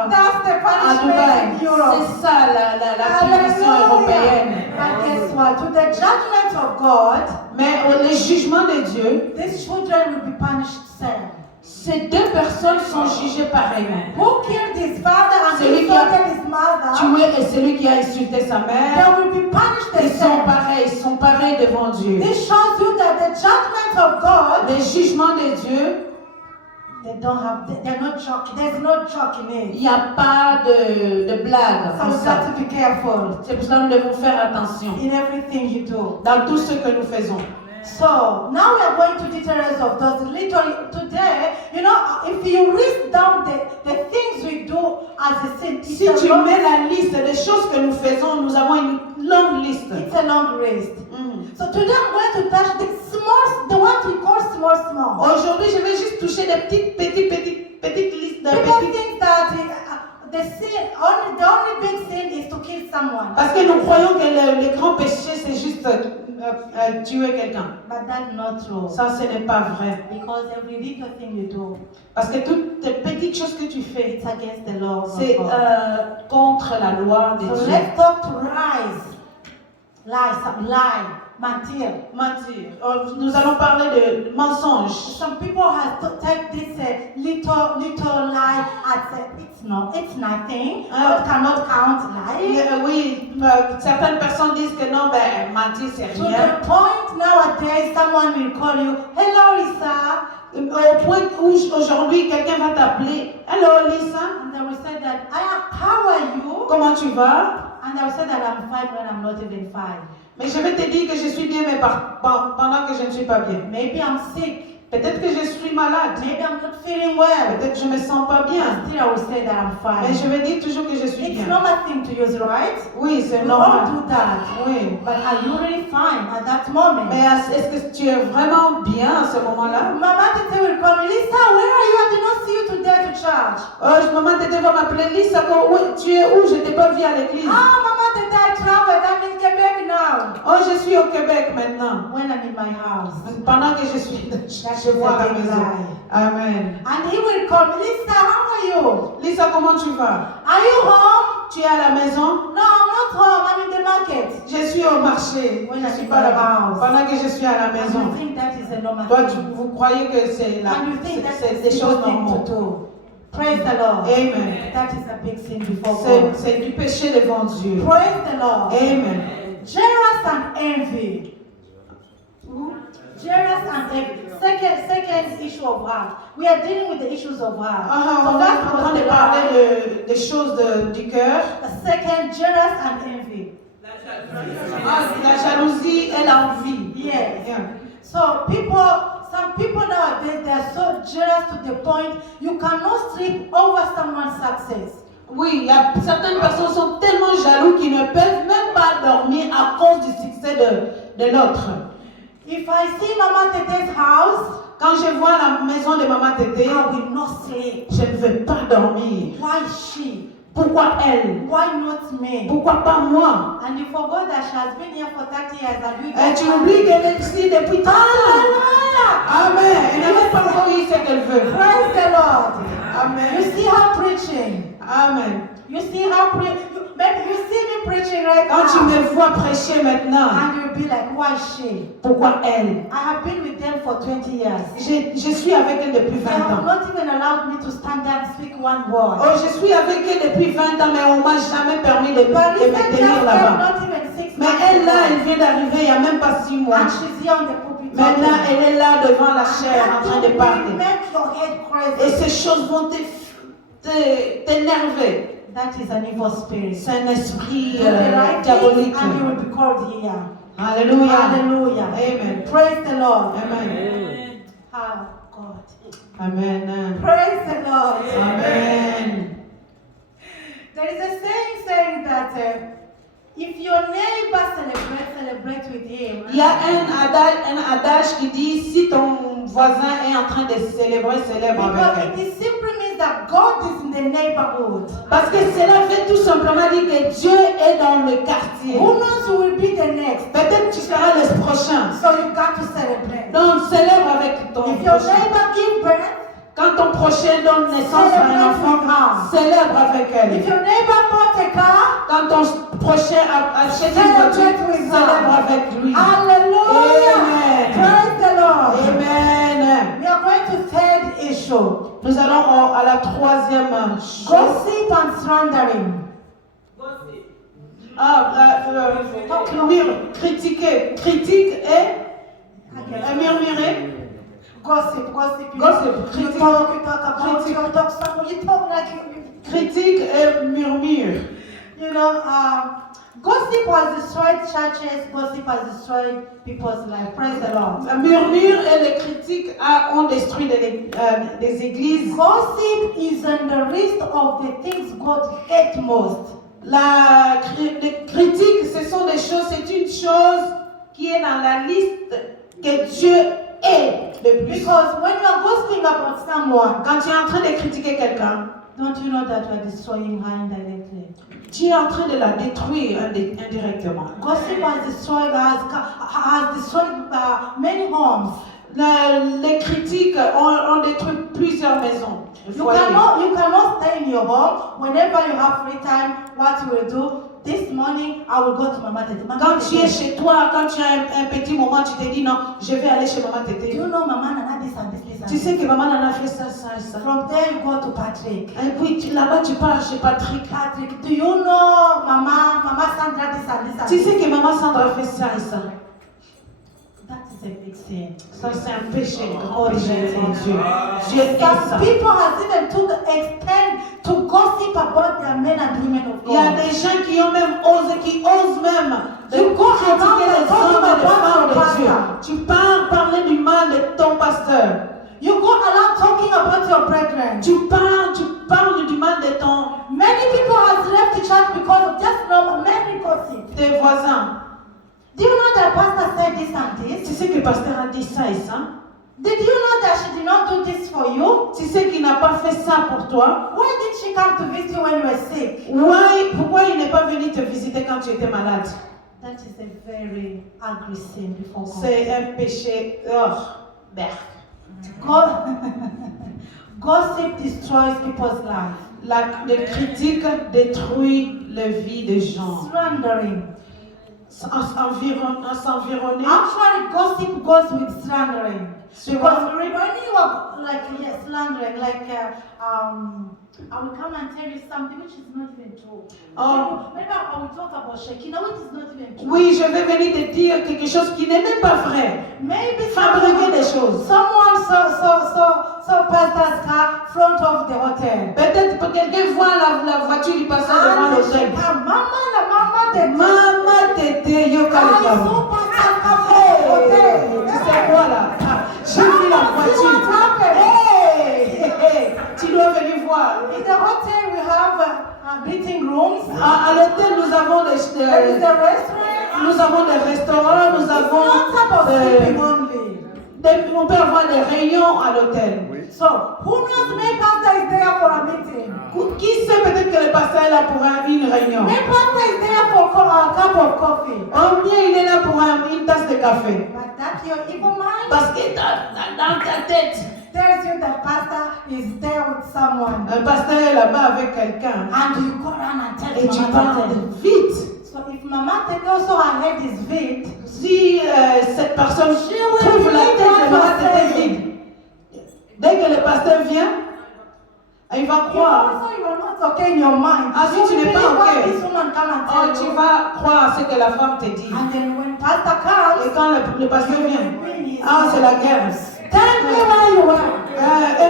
That's the à punishment Dubaï. in Europe. C'est ça la punition européenne. But guess what? To the judgment of God, Mais le jugement de Dieu, these children will be punished same. ces deux personnes sont jugées pareillement. Who killed his father and Celui qui a insulted his mother, Tué et celui qui a insulté sa they mère, will be punished the ils sont same. ils sont pareils devant Dieu. This shows you that the judgment of God, Le jugement de Dieu, they're not joking. There's no joke in il it. n'y a pas de blague. So Pour we ça. got to be careful C'est pour cela que nous devons faire attention in everything you do. dans tout ce que nous faisons. So now we are going to details of those. Literally today, you know, if you list down the things we do as a sin, Si tu mets la liste des choses que nous faisons, nous avons une longue liste. it's a long list. Mm. So today I'm going to touch the what we call small. Aujourd'hui, je vais juste toucher des petites listes de People petites. think that the only big sin is to kill someone, Parce que nous croyons que le grand péché, c'est juste tuer quelqu'un. but that's not true. Ça, ce n'est pas vrai. Because every little thing you do, Parce que toutes les petites choses que tu fais, it's against the law of c'est God. contre la loi de So Dieu. let's talk to rise. lie, mentir. Mentir. Nous allons parler de mensonge. Some people have to take this little lie as it's nothing. God cannot count lie. Oui, certaines personnes disent que non, ben, mentir c'est To rien. the point nowadays, someone will call you, hello Lisa, Au point où aujourd'hui quelqu'un va t'appeler, hello Lisa, and they will say that, how are you? comment tu vas? And I will say that I'm fine when I'm not even fine. Mais je vais te dire que je suis bien, mais pendant que je ne suis pas bien. Maybe I'm sick. Peut-être que je suis malade. Maybe I'm not feeling well. Peut-être que je me sens pas bien. Still, I will say that I'm Mais fine. je vais dire toujours que je suis It's bien. normal thing to use, right? Oui, c'est We all normal. do that. Oui. But are you really fine at that moment? Mais est-ce que tu es vraiment bien à ce moment-là? Mama Tete will call me, Lisa, where are you? I did not see you today to church. Oh, maman Tété va m'appeler Lisa. Tu es où? Je t'ai pas vu à l'église. Mama Tete, I traveled. I'm in Quebec now. Oh, je suis au Québec maintenant. When I'm in my house. Pendant que je suis chez moi à la maison. Amen. And he will call me, Lisa, how are you? Lisa, comment tu vas? Are you home? Tu es à la maison? No, I'm not home. I'm in the market. Je suis au marché. Je suis pas là-bas. Pendant que je suis à la And maison. you think that is a normal Toi, thing. vous croyez que c'est And you think that c'est is des a choses good thing to normales. do. Praise the Lord. Amen. That is a big sin before God. C'est du péché devant Dieu. Praise the Lord. Amen. Jealous and envy. Jealous and envy. Second issue of heart. We are dealing with the issues of heart. On est en train de parler des choses du cœur. The second, jealous and envy. La jalousie et l'envie. Yes. Yeah. So some people nowadays, they are so jealous to the point you cannot sleep over someone's success. Oui, il y a certaines personnes sont tellement jaloux qu'ils ne peuvent même pas dormir à cause du succès de l'autre. If I see Mama Tete's house, Quand je vois la maison de Maman Tété, I will not sleep. je ne veux pas dormir. Why she? Pourquoi elle? Why not me? Pourquoi pas moi? And you forgot that she has been here for 30 years and you Et tu oublies qu'elle est ici depuis 30 ans. Hallelujah! Amen. Elle n'a même pas encore eu ce qu'elle veut. Praise the Lord. Amen. You see her preaching. Amen. You see her maybe you see me preaching right Quand tu now. me vois prêcher maintenant, And you'll be like, why she? pourquoi elle? I have been with them for 20 years. Je suis avec elle depuis They 20 have ans. not even allowed me to stand there and speak one word. Oh, je suis avec elle depuis 20 ans, mais on m'a jamais permis de But me recently, tenir là-bas. not even 6 Mais months elle là, ago. elle vient d'arriver il n'y a même pas 6 mois. And she's here on the pulpit. Maintenant, talking. elle est là devant la chair en train de That will parler. make your head Et crazy. ces choses vont t'énerver. That is an evil spirit. C'est un esprit You will be writing diabolique. and you will be called here. Alléluia. Hallelujah. Amen. Praise the Lord. Amen. Oh, God. Amen. Praise the Lord. Amen. There is a saying that if your neighbor celebrate with him. Il y a un adage qui dit si ton voisin est en train de célébrer, célèbre Because avec it elle. is simply means that God is in the neighborhood. Parce que cela veut tout simplement dire que Dieu est dans le quartier. Who knows who will be the next? Peut-être tu seras le prochain. So you got to celebrate. Donc célèbre avec ton If your prochain. neighbor give birth, Quand ton prochain donne naissance à un enfant, célèbre avec elle. if your neighbor bought a car, Quand ton prochain achète une voiture, célèbre avec lui. hallelujah. Amen. Praise the Lord. Amen. We are going to third issue. Nous allons à la troisième chose. Gossip and slandering. Critiquer. Critique et murmurer. Gossip. Gossip. You talk about, you talk something, you talk like Critique et murmure. you know, gossip has destroyed churches, gossip has destroyed people's life. Praise the Lord. La murmure et les critiques ont détruit des églises. Gossip is on the list of the things God hates most. Les critiques, ce sont des choses, c'est une chose qui est dans la liste que Dieu hait le plus. Because when you are gossiping about someone, Quand tu es en train de critiquer quelqu'un, don't you know that you are destroying her indirectly? tu es en train de la détruire indirectement. Gossip has destroyed many homes. Les critiques ont détruit plusieurs maisons. You cannot stay in your home whenever you have free time. What you will do? this morning I will go to Mama Tete. Quand tu es chez toi, quand tu as un petit moment, tu te dis non, je vais aller chez Maman Do Tété. you know Mama Nana this and this and Tu sais que Maman Nana fait ça, ça et ça. From there you go to Patrick. Et puis là-bas, tu pars chez Patrick. Patrick, do you know Mama Sandra this and this and Tu this? sais que Maman Sandra fait ça et ça. That is a big sin. Ça, c'est un péché, grand péché devant Dieu. Dieu aime Some ça. people has even to the extent to gossip about their men and women of Il y a God. des gens qui ont même osé, qui osent même de You go critiquer around les and talk hommes et les about femmes your de Dieu. pastor. Tu pars parler du mal de ton pasteur. You go around talking about your brethren. Tu parles du mal de Many people has left the church because of just normal many gossip. tes voisins. Do you know that pastor said this and Tu this? sais que le pasteur a dit ça et ça. Did you know that she did not do this for you? Tu sais qu'il n'a pas fait ça pour toi. Why did she come to visit you when you were sick? Pourquoi il n'est pas venu te visiter quand tu étais malade? That is a very ugly sin before God. C'est un péché. Berk. Gossip destroys people's lives. La critique détruit la vie des gens. Slandering. S'environner. Actually, gossip goes with slandering. Souvent, Because when you are like slandering, like I will come and tell you something which is not even true. Oh. Maybe I will talk about Shekinah, which is not even true. oui, je vais venir te dire quelque chose qui n'est même pas vrai. Maybe Fabriquer des choses. someone saw pastor's car front of the hotel. Peut-être que quelqu'un voit la voiture du pasteur devant l'hôtel. Maman Tété, yo I Kalekam. saw pastor's car front of the hotel. Tu sais quoi là? J'ai vu la voiture. Hey, tu dois venir voir. In the hotel we have meeting rooms. À l'hôtel, nous avons There is a restaurant. nous avons des restaurants, nous It's avons not about sleeping only. on peut avoir des réunions à l'hôtel. So who knows? Maybe pastor is there for a meeting. Qui sait peut-être que le pasteur est là pour une réunion? Maybe pastor is there for a cup of coffee. Ou bien il est là pour une tasse de café. But that's your evil mind. Parce que dans ta tête, Tells you that pastor is there with someone. un pasteur est là-bas avec quelqu'un. And you go around and tell Et tu Mama parles Tete. vite. So if Mama Tete also her head is vide, Si cette personne will trouve la believe tête what de you are Maman Tété saying. vide, dès que le pasteur vient, il va you croire. also you are not okay in your mind. Ah, si You tu will n'es pas believe what okay. this woman come and Oh, tell tu you. vas croire ce que la femme te dit. And then when pastor Et comes, quand le pasteur vient, ah, c'est la guerre. tell me where you were. Et I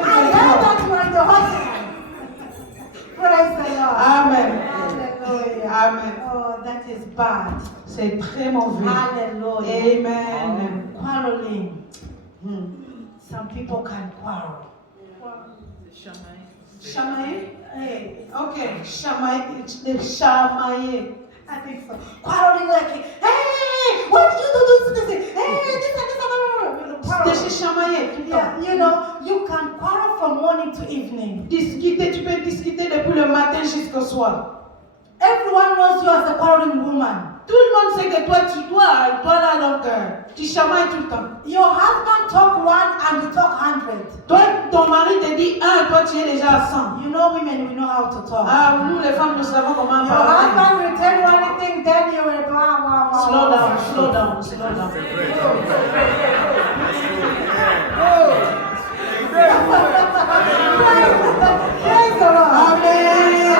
puis, heard that you were in the hospital. Praise the Lord. Amen. Hallelujah. Amen. Oh, that is bad. C'est très mauvais. Hallelujah. Amen. Quarreling. Hmm. Some people can quarrel. Chamailler? Hey, Ok, chamailler. I think so. Quarreling like, hey, what did you do this? Hey, this and this. C'était chamailler tout le temps. Yeah, you know, you can quarrel from morning to evening. Discuter, tu peux discuter depuis le matin jusqu'au soir. Everyone knows you as a quarreling woman. Tout le monde sait que toi là donc, tu chamailles tout le temps. Your husband talk one and you talk 100. Toi, ton mari te dit 1, toi tu es déjà à 100. You know, women, we know how to talk. Ah, nous les femmes, nous savons comment Your parler. husband will tell you anything, then you will blah, blah, blah. Slow down, slow down, slow down. Praise the Lord. Amen.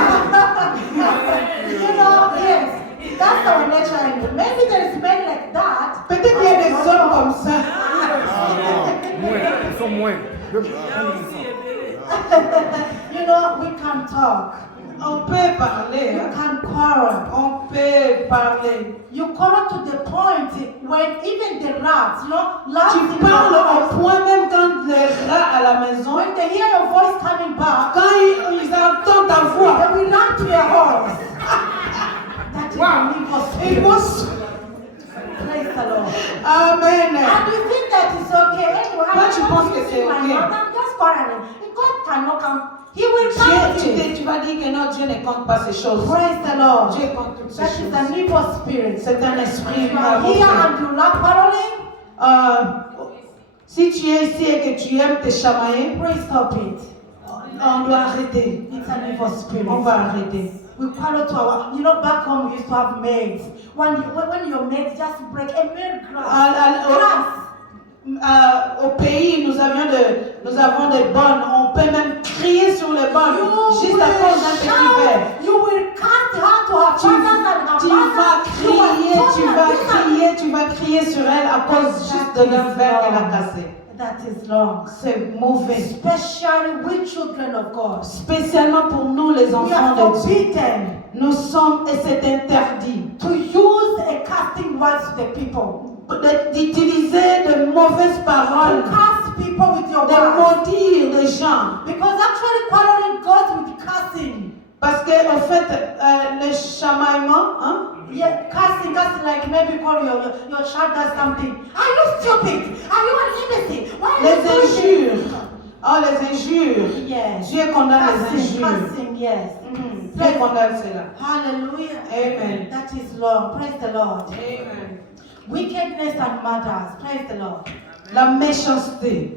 You know, yes, that's our nature. Maybe there is men like that. Peut-être qu'il y a des hommes comme ça. Ils sont moins. You know, we can talk. On peut parler. You Hein. can quarrel. On peut parler. You quarrel to the point when even the rats, you know, rats Tu in the parles house, au point même quand les rats à la maison, when they hear your voice coming back, quand ils entendent ta voix, they will run to your house. That is an evil ils spirit. vont... Praise the Lord. Amen. And you think that it's okay. Anyway, Toi, tu I'm penses not que c'est using my okay. mouth, I'm just quarreling. If God cannot come, He will come. Tu vas dire que non, Dieu ne compte pas ces choses. Praise the Lord. Dieu compte toutes ces That is choses. an evil spirit. C'est un esprit If you are here mauvais. and you love quarreling, Si tu es ici et que tu aimes te chamailler, please stop it. on doit arrêter. It's an evil spirit. On va arrêter. We quarrel to our, back home we used to have maids. When your maid just break a maid glass. Au pays, nous avons des bonnes. On peut même crier sur les bonnes juste à cause d'un petit verre. You will cast her to her fathers and her Tu vas crier sur elle à cause juste d'un verre qu'elle a cassé. That is wrong. C'est mauvais. Especially with children of God. Spécialement pour nous les enfants de Dieu. Nous sommes, et c'est interdit, to use a casting words to the people. D'utiliser de mauvaises paroles, to curse people with your de words. maudire des gens. Because actually quarreling goes with cursing. Parce que en fait, le chamaillement, hein? Yeah, cursing like maybe call your child does something. Are you stupid? Are you an imbecile? Why are Les you doing injures. this? Oh, les injures. Yes. Dieu condamne les Cursing, injures. cursing, yes. Dieu condamne cela. Hallelujah. Amen. That is wrong. Praise the Lord. Amen. Wickedness and murders. Praise the Lord. La méchanceté.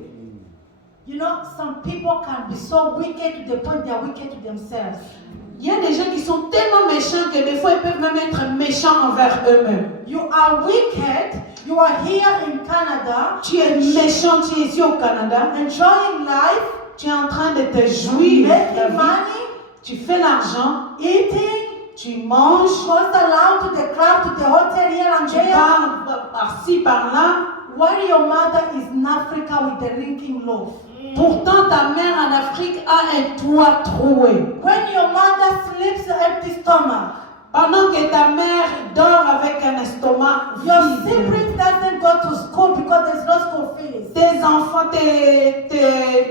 Some people can be so wicked to the point they are wicked to themselves. Il y a des gens qui sont tellement méchants que des fois ils peuvent même être méchants envers eux-mêmes. You are wicked. You are here in Canada. Tu es méchant, tu es ici au Canada. Enjoying life. Tu es en train de te jouir. Making money. Tu fais l'argent. Eating. Tu manges. Goes around to the club, to the hotel here and there. Tu pars par-ci, par-là. While your mother is in Africa with the drinking loaf. Pourtant, ta mère en Afrique a un toit troué. When your mother sleeps empty stomach. Pendant que ta mère dort avec un estomac Your vide. siblings doesn't go to school because there's no school fees. Tes enfants, tes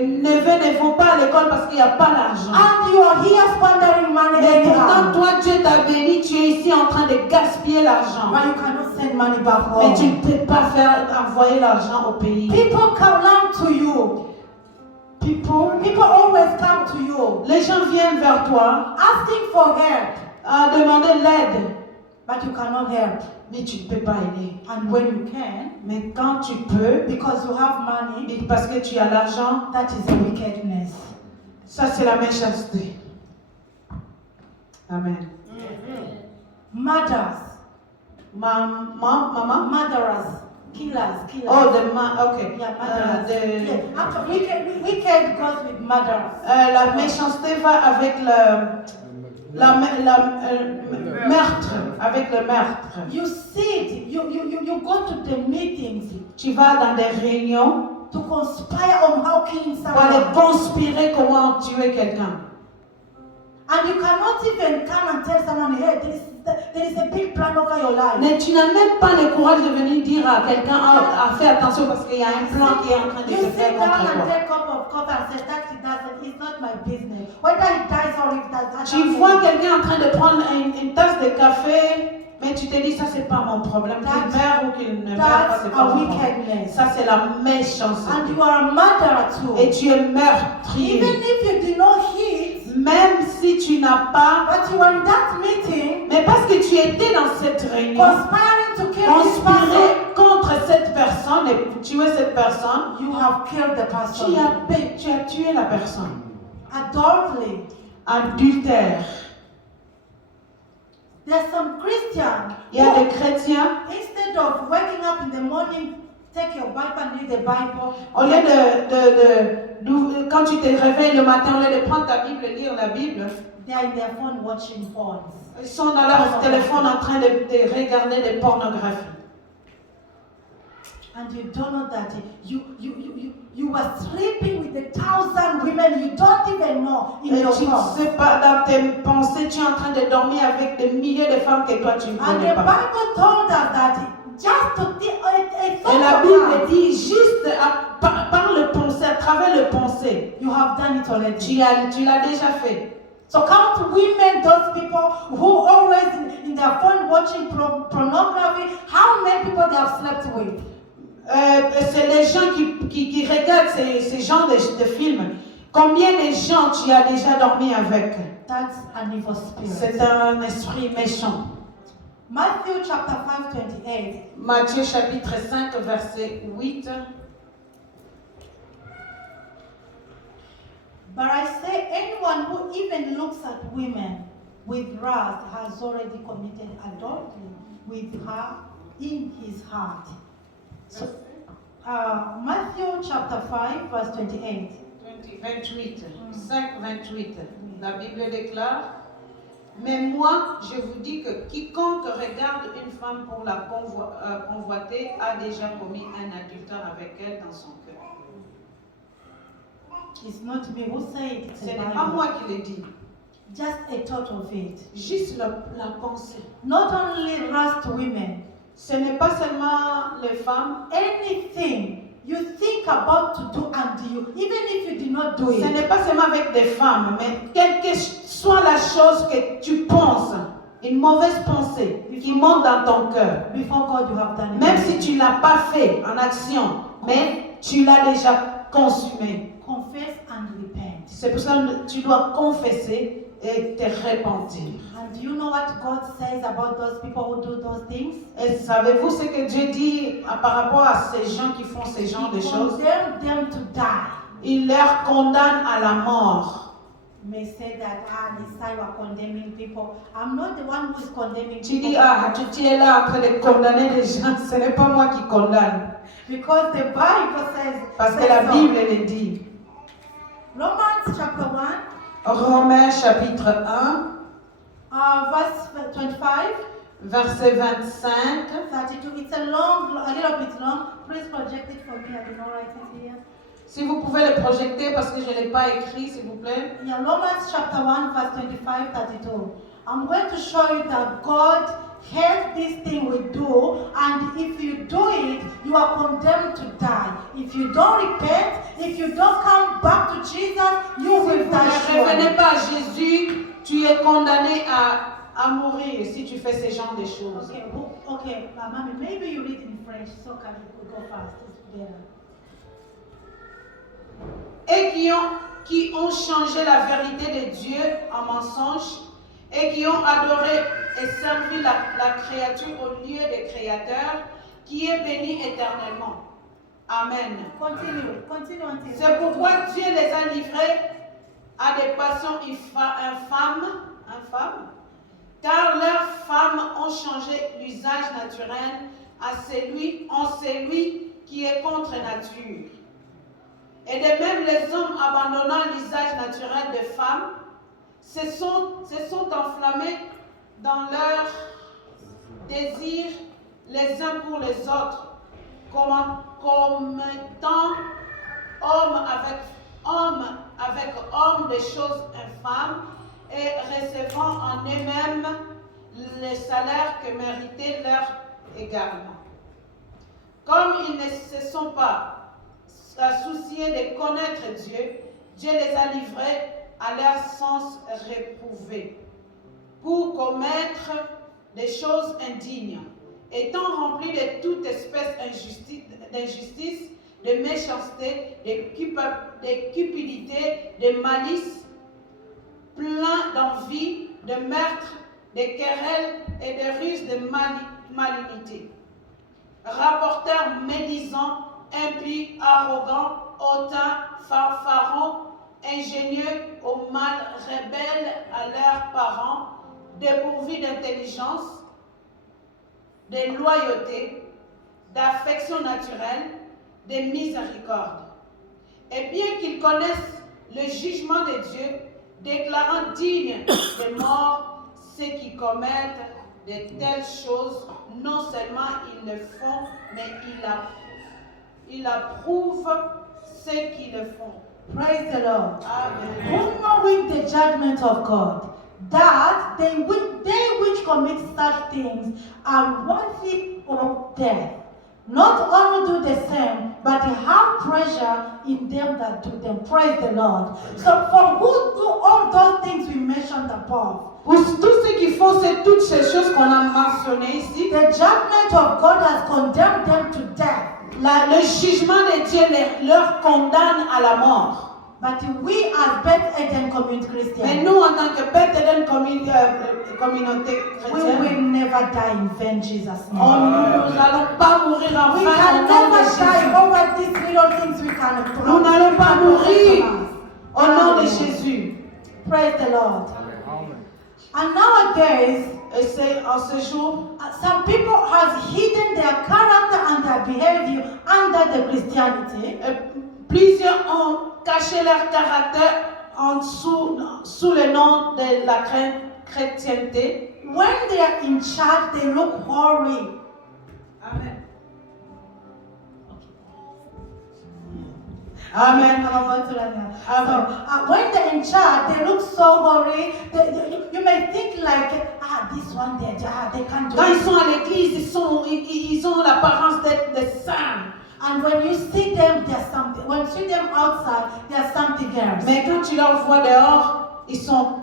neveux ne vont pas à l'école parce qu'il n'y a pas d'argent. And you are here squandering money. Mais pourtant, anyhow. toi, Dieu t'a béni, tu es ici en train de gaspiller l'argent. But you cannot send money back home. Mais tu ne peux pas envoyer l'argent au pays. People come down to you. People always come to you. Les gens viennent vers toi, asking for help. à demander l'aide. But you cannot help. Mais tu ne peux pas aider. And when you can, mais quand tu peux, because you have money, parce que tu as l'argent, that is a wickedness. Ça c'est la méchanceté. Amen. Murders. Maman? Murderers. Killers. Oh, okay. Yeah, murderers. Yeah. Actually, wicked goes with murderers. La méchanceté va avec meurtre, avec le meurtre. You sit, you go to the meetings. Tu vas dans des réunions to conspire on how killing someone. Pour aller conspirer comment tuer quelqu'un. And you cannot even come and tell someone, hey, there is a big plan over your life. Mais tu n'as même pas le courage de venir dire à quelqu'un, fais attention parce qu'il y a un plan qui est en train de se faire contre toi. You sit down and take a cup of coffee and say, it's not my business. Whether he dies or if that. Tu vois quelqu'un en train de prendre une tasse de café, mais tu te dis, ça c'est pas mon problème. Qu'il meurt ou qu'il ne meurt pas, c'est pas mon problème. Ça c'est la méchanceté. And you are a murderer too. Et tu es meurtrier. Even if you do not hit, même si tu n'as pas, but you were in that meeting, mais parce que tu étais dans cette réunion, conspiring to kill this person, contre cette personne et tuer cette personne, you have killed the person. Tu as tué la personne. Adultery. Adultère. There's some Christians. Il y a des chrétiens. Instead of waking up in the morning, take your Bible and read the Bible. Au lieu de quand tu te réveilles le matin, au lieu de prendre ta Bible et lire la Bible, they are in their phone watching porn. Ils sont dans leur téléphone en train de regarder des pornographies. And you don't know that you were sleeping with 1,000 women you don't even know in your tu ne sais pas, dans tes pensées, tu es en train de dormir avec des milliers de femmes que toi tu ne connais pas. And the Bible told us that just to et la Bible dit juste par le pensée, à travers le pensée. You have done it already. Tu l'as déjà fait. So count women, those people who always in their phone watching pornography, how many people they have slept with? C'est les gens qui regardent ces genres de films. Combien de gens tu as déjà dormi avec? That's an evil spirit. C'est un esprit méchant. Matthew chapter 5, 28. Matthieu chapitre 5, verset 8. But I say anyone who even looks at women with lust has already committed adultery with her in his heart. So, Matthew chapter 5, verse 28. 28, 5-28. La Bible déclare: mais moi, je vous dis que quiconque regarde une femme pour la convoiter a déjà commis un adultère avec elle dans son cœur. It's not me who say it. Ce n'est pas moi qui le dis. Just a thought of it. Juste la pensée. Not only lust women. Ce n'est pas seulement les femmes. Anything you think about to do and you, even if you did not do it. Ce n'est pas seulement avec des femmes, mais quelle que soit la chose que tu penses, une mauvaise pensée qui monte dans ton cœur. Before God, you have done it. Même si tu ne l'as pas fait en action, mais tu l'as déjà consumé. Confess and repent. C'est pour ça que tu dois confesser et te repentir. And do you know what God says about those people who do those things? Et savez-vous ce que Dieu dit par rapport à ces gens qui font ces genres de choses? Condemn them to die. Il leur condamne à la mort. You may say that, Nisai, you are condemning people. I'm not the one who is condemning Tu people. dis, tu es là en train de condamner les gens. Ce n'est pas moi qui condamne. Because the Bible says. Parce que la Bible le dit. Romans chapter 1. Romains chapitre 1. Verse 25. Verset 25. 32. It's a little bit long. Please project it for me. I do not write it here. Si vous pouvez le projeter parce que je ne l'ai pas écrit, s'il vous plaît. Yeah, Romans chapter 1, verse 25, 32. I'm going to show you that God hates this thing we do, and if you do it, you are condemned to die. If you don't repent, if you don't come back to Jesus, you will die. Si vous ne revenez pas à Jésus, tu es condamné à mourir si tu fais ce genre de choses. Okay, Mommy, maybe you read in French, so can we go fast? It's better. Et qui ont changé la vérité de Dieu en mensonge et qui ont adoré et servi la créature au lieu des créateurs, qui est béni éternellement. Amen. Continue. C'est pourquoi Dieu les a livrés à des passions infâmes, car leurs femmes ont changé l'usage naturel en celui qui est contre nature. Et de même, les hommes abandonnant l'usage naturel des femmes se sont enflammés dans leurs désirs les uns pour les autres, commettant homme avec homme des choses infâmes et recevant en eux-mêmes les salaires que méritaient leur également. Comme ils ne se sont pas souciés de connaître Dieu, Dieu les a livrés à leur sens réprouvé pour commettre des choses indignes, étant remplis de toute espèce d'injustice, de méchanceté, de cupidité, de malice, plein d'envie, de meurtre, de querelles et de ruses de malignité. Rapporteurs médisants, impies, arrogants, hautains, fanfarons, ingénieux au mal, rebelles à leurs parents, dépourvus d'intelligence, de loyauté, d'affection naturelle, de miséricorde. Et bien qu'ils connaissent le jugement de Dieu, déclarant dignes de mort ceux qui commettent de telles choses, non seulement ils le font, mais ils approuvent ceux qui le font. Praise the Lord. Amen. Who knowing the judgment of God, that they which commit such things are worthy of death, not only do the same, but have pleasure in them that do them. Praise the Lord. So for who do all those things we mentioned above? Pour tous ceux qui font toutes ces choses qu'on a mentionnées ici, The judgment of God has condemned them to death. le jugement de Dieu leur condamne à la mort. But we as Beth Eden community Mais Christians, nous, en tant que Beth Eden communauté we chrétienne, will never die in vain, Jesus' nous name. n'allons pas mourir en We vain can au nom de never die Jésus. over these little things we can Nous n'allons pas mourir au nom de Amen. Jésus. Praise the Lord. And nowadays, Et c'est en ce jour, some people has hidden their character and their behavior under the Christianity. plusieurs ont caché leur caractère sous le nom de la chrétienté. When they are in church, they look holy. Amen. Amen. I'm about to learn that. Amen. So, when they're in church, they look so holy. You may think like, this one they can't do Quand ils it. sont à l'église, ils ont l'apparence d'être des saints. And when you see them, there's something. When you see them outside, there's something else. Mais quand tu leur vois dehors, ils sont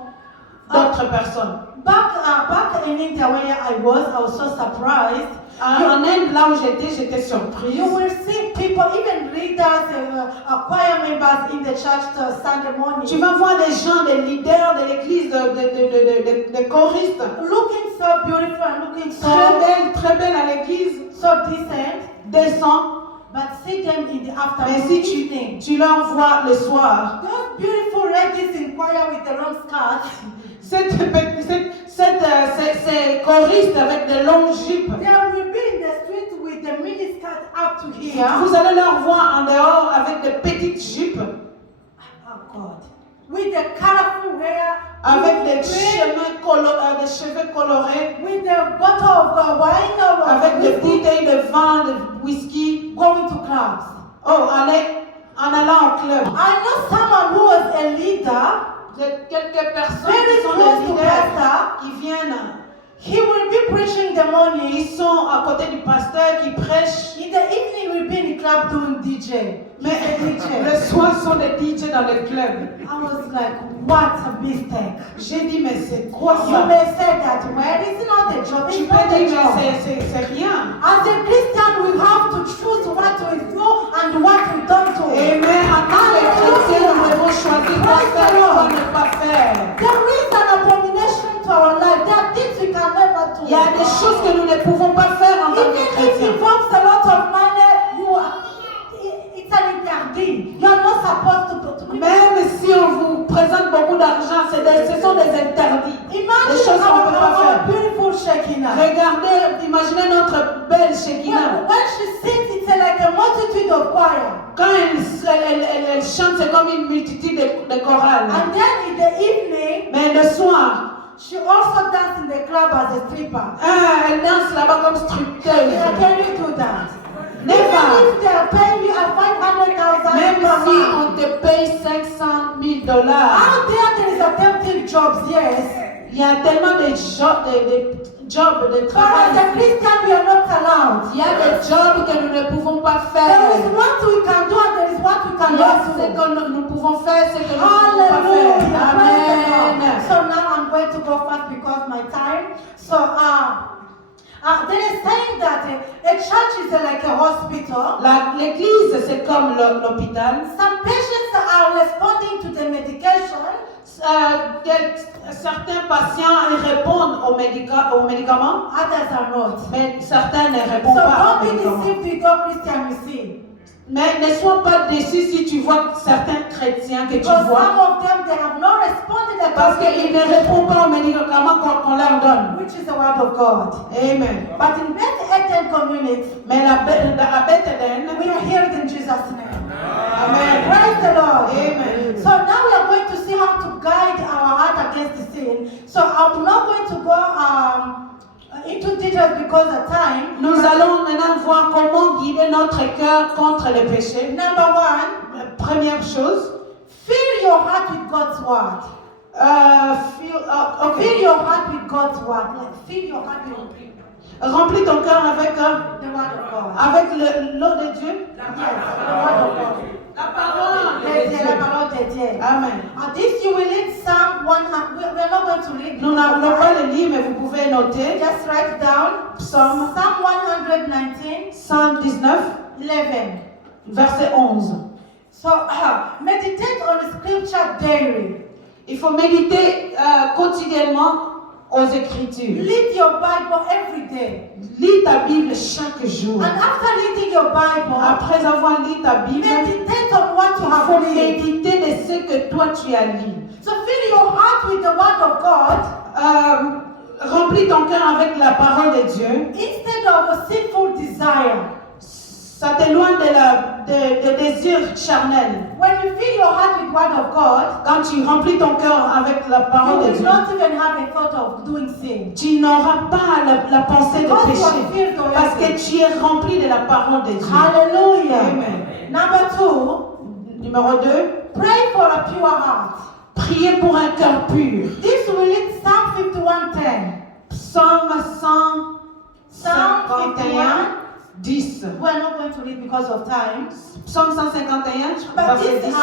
d'autres personnes. Back in India where I was so surprised. En Inde, là où j'étais surprise. You will see people, even leaders, choir members in the church Sunday morning. Tu vas voir des gens, des leaders de l'église, des choristes. Looking so beautiful and looking so Très belles à l'église. so decent. Décents. But see them in the Mais afternoon, si evening. tu leur vois le soir, Those beautiful ladies in choir with the long skirts. ces choristes avec de longues jupes, They will be in the street with the mini skirt up to here. vous allez leur voir en dehors avec de petites jupes, Oh God. With the colorful hair. avec des with cheveux colorés, with the bottle of wine or avec des whiskey, bouteilles de vin, de whisky. going to clubs. Oh, en allant au club. I know someone who was a leader. Quelques personnes Very qui sont close des to leaders pastor. qui viennent, He will be preaching the morning. qui sont à côté du pasteur, qui prêchent. In the evening, he will be in the club doing DJ. Mais le soir sont des DJ dans le club. I was like, what a mistake. J'ai dit, mais c'est quoi You ça? may say that, well, it's not a job. Tu It's peux not a dire, job. mais c'est rien. As a Christian, we have to choose what we do and what we don't do. Et mais en tant que chrétien, nous devons choisir quoi faire et quoi ne pas faire. There is an abomination to our life. There are things we can never do. Il y a des choses que nous ne pouvons pas faire en tant Even que if it chrétiens. involves a lot of money, it's an interdit. You are not supposed to Même si on vous présente beaucoup d'argent, ce sont des interdits. Des Imagine choses qu'on ne peut pas our faire. beautiful Shekinah. Regardez, imaginez notre belle Shekinah. When she sings, it's like a multitude of choir. Quand elle chante, c'est comme une multitude de chorales. And then in the evening, Mais le soir, she also dances in the club as a stripper. elle danse là-bas comme stripteuse. Can you do that? Never. Even if they are paying you at 500,000 Même per si month. on te paye $500,000, Out there is a tempting jobs, yes. il y a tellement de jobs, de But as a travail. Christian, we are not allowed. Il y a des jobs que nous ne pouvons pas There faire. is what we can do and there is what we Il y a ce cannot do. que nous pouvons faire, ce que nous ne pouvons pas Hallelujah. faire. Praise the Amen. Lord. So now I'm going to go fast because my time. So there is saying that a church is like a hospital. L'église, c'est comme l'hôpital. Some patients are responding to the medication. Certains patients ils répondent aux médicaments, Others are not. mais certains ne So répondent pas aux don't be médicaments. deceived with your Christian, you see. Mais ne sois pas déçu si tu vois certains chrétiens que tu Because some vois, of them, they have not responded parce qu'ils ne répondent pas aux médicaments qu'on leur donne. which is the word of God. Amen. But in Bethel community, Mais à Bethlehem, we are healed in Jesus' name. Amen. Praise the Lord. Amen. So now we are going to see how to guide our heart against the sin. So I'm not going to go into details because of time. Nous allons maintenant voir comment guider notre cœur contre le péché. Number one, Première chose, fill your heart with God's word. Fill your heart with God's word. Like fill your heart with remplis ton cœur avec, the word of God. avec l'eau de Dieu. Yes, the word of God. La parole de C'est la Dieu. parole de Dieu. Amen. This you will read Psalm 100. We are not going to read. Nous n'allons pas le lire, mais vous pouvez noter. Just write down Psalm Psalm 119, 119, 11. verset 11. So meditate on the scripture daily. Il faut méditer quotidiennement aux Écritures. Read your Bible every day. Lis ta Bible chaque jour. And after reading your Bible, Après avoir lu ta Bible, meditate on what you il have faut read. méditer de ce que toi tu as lu. So fill your heart with the word of God. remplis ton cœur avec la parole de Dieu, instead of a sinful desire. ça t'éloigne des désirs charnels. When you fill your heart with word of God, Quand tu remplis ton cœur avec la you parole de will Dieu, not even have a thought of doing sin. tu n'auras pas la pensée de Because you are péché. filled Parce already. que tu es rempli de la parole de Dieu. Hallelujah. Amen. Number 2, Numéro 2, pray for a pure heart. prier pour un cœur pur. This will read Psalm 51:10. Psaume Psalm 151, 10. We are not going to read because of time. Psaume 151, But verset 10.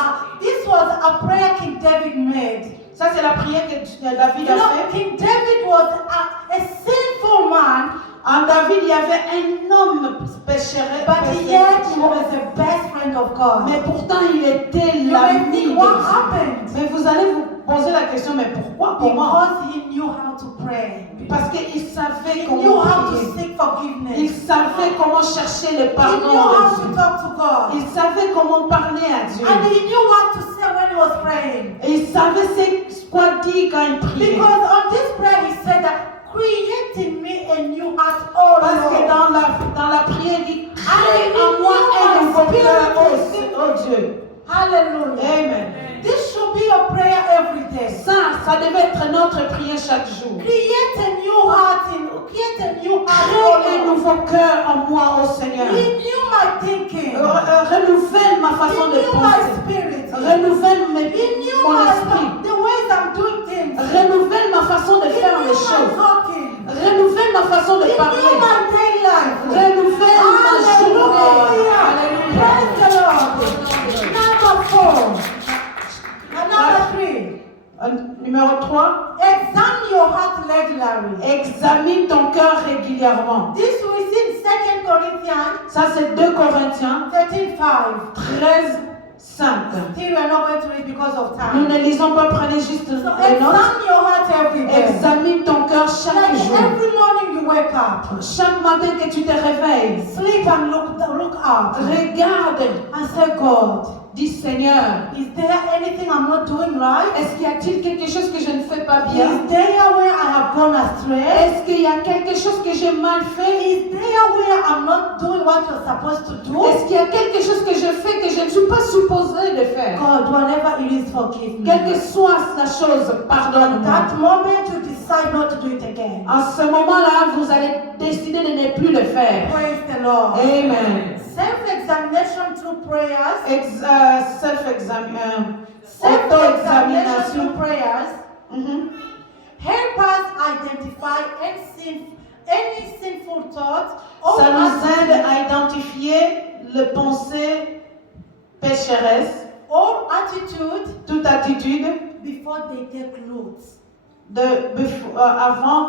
this was a prayer King David made. Ça, c'est la prière que David You a know, faite. King David was a sinful man, En David, il y avait un homme pécheur. but yet he was the best friend of God. Mais pourtant, il était You may l'ami de think, what Dieu. happened? Mais vous allez vous poser la question, mais pourquoi? Comment? Because he knew how to pray. Parce qu'il savait He knew comment how to prier. seek Il forgiveness. savait comment chercher le He pardon knew how de to Dieu. talk to God. Il savait comment parler à Dieu. And he knew what to say when he was praying. Et il savait quoi dire quand il priait. Because on this prayer he said that, create in me a new heart, oh Parce que Lord. dans la prière, il dit, crée en moi un nouveau cœur, oh Dieu. Hallelujah. Amen. This should be your prayer every day. Ça devait être notre prière chaque jour. Create a new heart Crée oh un Lord. nouveau cœur en moi, oh Seigneur. Renew my thinking. Renouvelle ma façon de Renew my penser. spirit. Renouvelle Renew mon esprit. the ways I'm doing things. Renouvelle ma façon de faire Renew les my choses. talking. Renouvelle ma façon de Renew parler. my daily life. Renouvelle ma journée. Hallelujah. Praise the Lord. Number 4. And number 3. Numéro 3. Examine your heart regularly. Examine ton cœur régulièrement. This we see in 2 Corinthians Ça, c'est 2 Corinthiens 13:5. 13, 5. Still, we are not going to read because of Nous time. ne lisons pas, prenez juste So les notes. examine your heart every day. Examine ton cœur chaque Like jour. every morning you wake up, Chaque matin que tu te réveilles, sleep and look up regarde, and say, God, dis Seigneur, is there anything I'm not doing right? est-ce qu'il y a-t-il quelque chose que je ne fais pas bien? Is there where I have gone astray? Est-ce qu'il y a quelque chose que j'ai mal fait? Is there where I'm not doing what you're supposed to do? Est-ce qu'il y a quelque chose que je fais que je ne suis pas supposée de faire? God, whatever it is, forgive me. Quelle que soit la chose, At pardonne-moi. that moment, you decide not to do it again. En ce moment-là, vous allez décider de ne plus le faire. Praise the Lord. Amen. Self-examination through prayers. Self-examination. Self-examination through prayers Mhm. help us identify any sinful thought or Ça nous attitude aide à identifier les pensées pécheresses, or attitude toute attitude, before they take roots. avant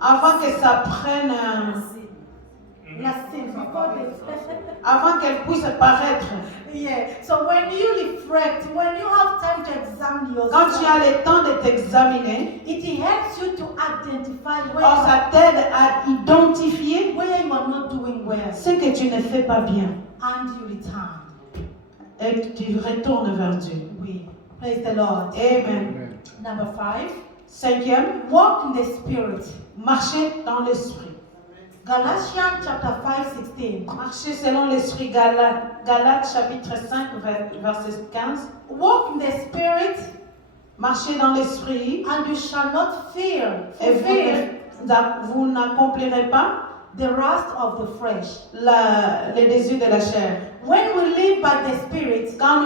Avant que ça prenne, la sin, before they avant qu'elle puisse paraître. Yeah. So when you reflect, when you have time to examine Quand tu as yourself, le temps de t'examiner, it helps you to identify ça t'aide à identifier where you are not doing well, ce que tu ne fais pas bien and you return. et tu retournes vers Dieu. We praise the Lord. Amen. Number 5, 5e, walk in the Spirit. marcher dans l'esprit. Galatians chapter 5:16. Marcher selon l'esprit. Galates chapitre 5 verset 15. Walk in the Spirit, Marchez dans l'esprit and you shall not fear, et fulfill vous n'accomplirez pas the lust of the flesh. les désirs de la chair. When we live by the Spirit, Quand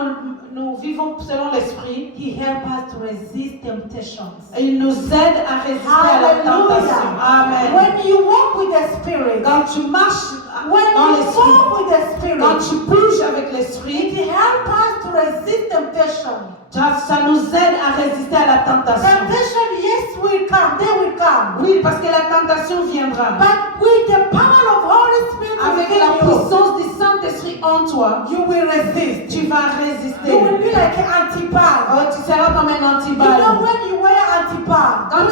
nous vivons selon l'esprit, He helps us to resist temptations. il nous aide à résister à la tentation. Amen. When you walk with the Spirit, Quand tu marches when dans you l'esprit, walk with the Spirit, quand tu bouges avec l'esprit, it helps us to resist temptation. ça nous aide à résister à la tentation. Temptation, yes, will come. They will come. Oui, parce que la tentation viendra. But with the power of Holy Spirit Avec within la you, puissance du Saint-Esprit en toi, you will resist. tu vas You résister. will be like an anti-bag. Oh, tu seras comme un You know antiballe. when you wear anti-bag, Quand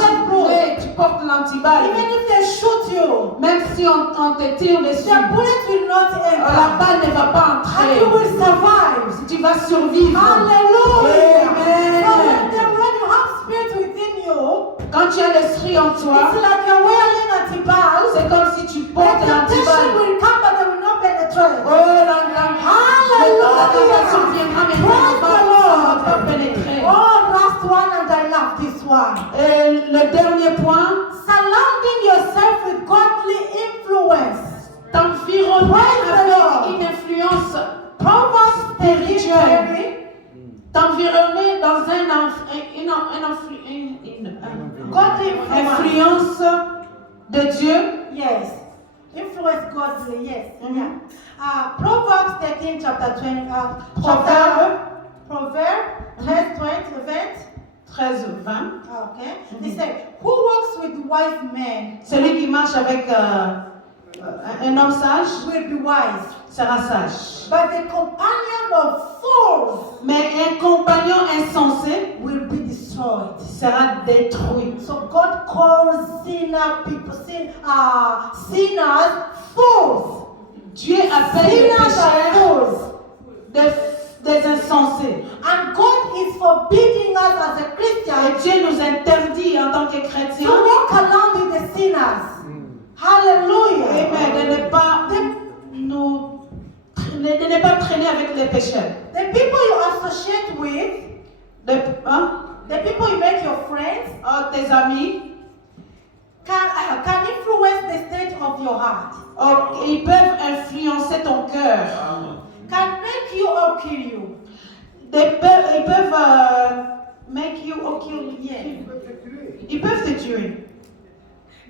tu portes l'antiballe, even if they shoot you, même si on te tire dessus, the bullet will not la enter. balle ne va pas And you will entrer. survive. Tu vas survivre. Hallelujah. Amen. So when you have spirit Quand tu as l'esprit en toi, it's like you're wearing antibiotics. c'est comme si tu The portes temptation l'antibiotique. will come, but they will not penetrate. Oh, la tentation viendra, mais Praise the Lord. ça ne va pas pénétrer. Oh, last one, and I love this one. Et le dernier point, Surrounding yourself with godly influence. t'environner Praise the Lord. avec une influence Proverbs 13:20. spirituelle. T'environner dans Godly influence. influence de Dieu. Yes. Influence godly, yes. Mhm. Yeah. Proverbs 13, chapter 20. Proverbs 13, 20. Okay. He said, who walks with wise men Celui qui marche avec un homme sage will be wise, sera sage. but the companion of fools Mais un compagnon insensé will be destroyed. sera détruit. So God calls sinners fools. Dieu appelle les Sinners are pécheurs fools. des insensés. And God is forbidding us as a Et Christian Dieu nous interdit en tant que to chrétiens, walk along with the sinners. Hallelujah. amen, de ne pas traîner avec les pécheurs. The people you associate with, the people you make your friends, Tes amis, can influence the state of your heart. ils peuvent influencer ton cœur. Can make you or kill you. Ils peuvent make you or kill you. Yeah. Ils peuvent te tuer.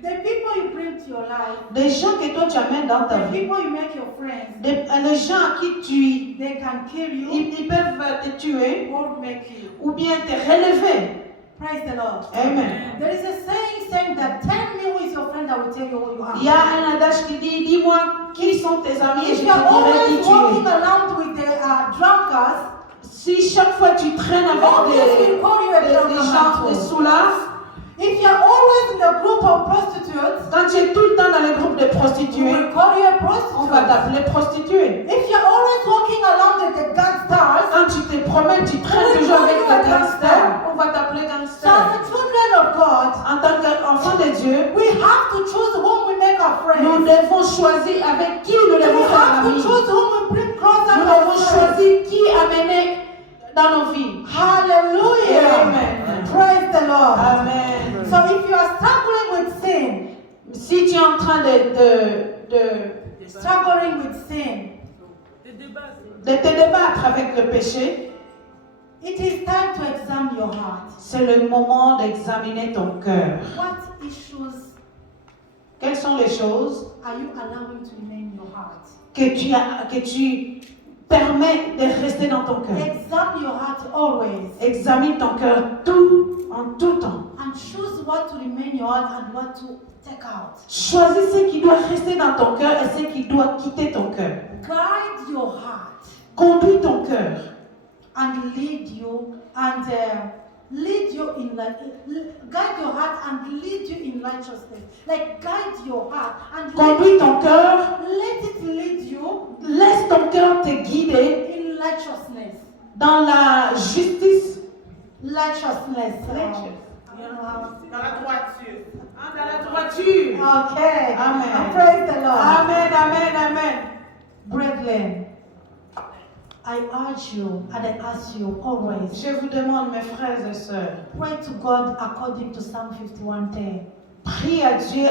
The people you bring to your life, Des gens que toi tu amènes dans ta the vie, people you make your friends, les gens à qui tu they can kill you ils peuvent te tuer or make you. ou bien te relever. Praise the Lord. Amen. There is a saying that tell me who is your friend, I will tell you who you are. Il y a un adage qui dit, dis-moi qui sont tes amis et je If te you are dirai qui always walking tu es. around with the drunkards, Si chaque fois tu traînes avec always will call you a des gens drunkard. des soulards, If you are always in the group of prostitutes, quand tu es tout le temps dans les groupes de we prostituées, will call you a on va prostitute. t'appeler prostituée. If you are always walking around with the gangsters, Quand tu te promènes, tu traînes toujours avec les gangsters, on va t'appeler so gangster. as the children of God, En tant qu'enfant de Dieu, we have to choose whom we make our nous friends. devons choisir avec qui nous We devons faire have to amis. choose whom we bring closer Nous to our devons friends. choisir qui amener dans nos vies. Hallelujah. Amen. Praise the Lord. Amen. So if you are struggling with sin, Si tu es en train de te débattre avec le péché, it is time to examine your heart. c'est le moment d'examiner ton cœur. What issues Quelles sont les choses are you allowing to remain in your heart? que tu permets de rester dans ton cœur? Examine your heart always Examine ton cœur en tout temps. and choose what to remain in your heart and what to take out. Choisis ce qui doit rester dans ton cœur et ce qui doit quitter ton cœur. Guide your heart Conduis ton cœur and lead you in guide your heart and lead you in righteousness. Like guide your heart and Conduis ton cœur. let it lead you Laisse ton cœur te guider in righteousness. dans la justice. Righteousness. Dans la droiture. Dans la droiture. Okay. Amen. Praise the Lord. Amen, amen, amen. Brethren, I urge you and I ask you always, Je vous demande, mes frères et sœurs, pray to God according to Psalm 51:10. prie à Dieu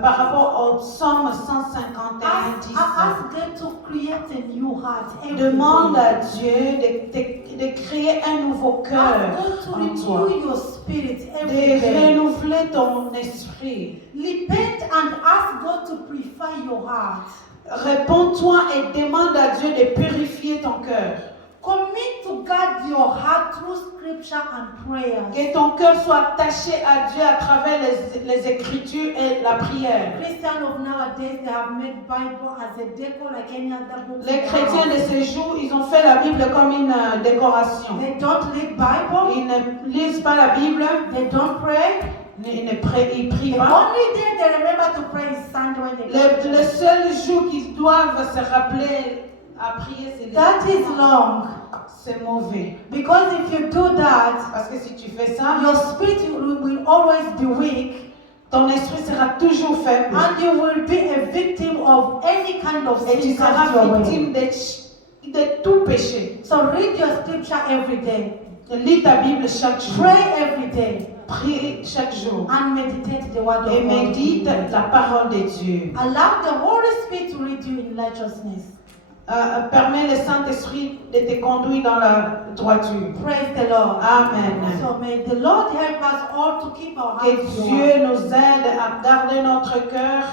par rapport au psaume 151, 10. Ask God to create a new heart. Demande à Dieu de créer un nouveau cœur Ask God to en toi, renew your spirit every de day. renouveler ton esprit. Repent and ask God to purify your heart. Réponds-toi et demande à Dieu de purifier ton cœur. Commit to God your heart through scripture and prayer. Que ton cœur soit attaché à Dieu à travers les Écritures et la prière. Christians of nowadays, they have made Bible as a decor like any other book. Les chrétiens de ces jours, ils ont fait la Bible comme une décoration. They don't read Bible. Ils ne lisent pas la Bible, They don't pray. ils prient The pas. only day they remember to pray is Sunday when they go to Le church. seul jour qu'ils doivent se rappeler à prier, c'est that is wrong. c'est mauvais. Because if you do that, Parce que si tu fais ça, your spirit will always be weak ton esprit sera toujours faible and you will be a victim of any kind of et tu sin comes seras your way. victime de tout péché. So read your scripture every day. Lis ta Bible chaque jour. Pray every day. Prie chaque jour. And meditate the word of Et God. médite la parole de Dieu. Allow the Holy Spirit to lead you in righteousness. Permets le Saint-Esprit de te conduire dans la droiture. Praise the Lord. Amen. So may the Lord help us all to keep our Que hearts pure. Dieu nous aide à garder notre cœur.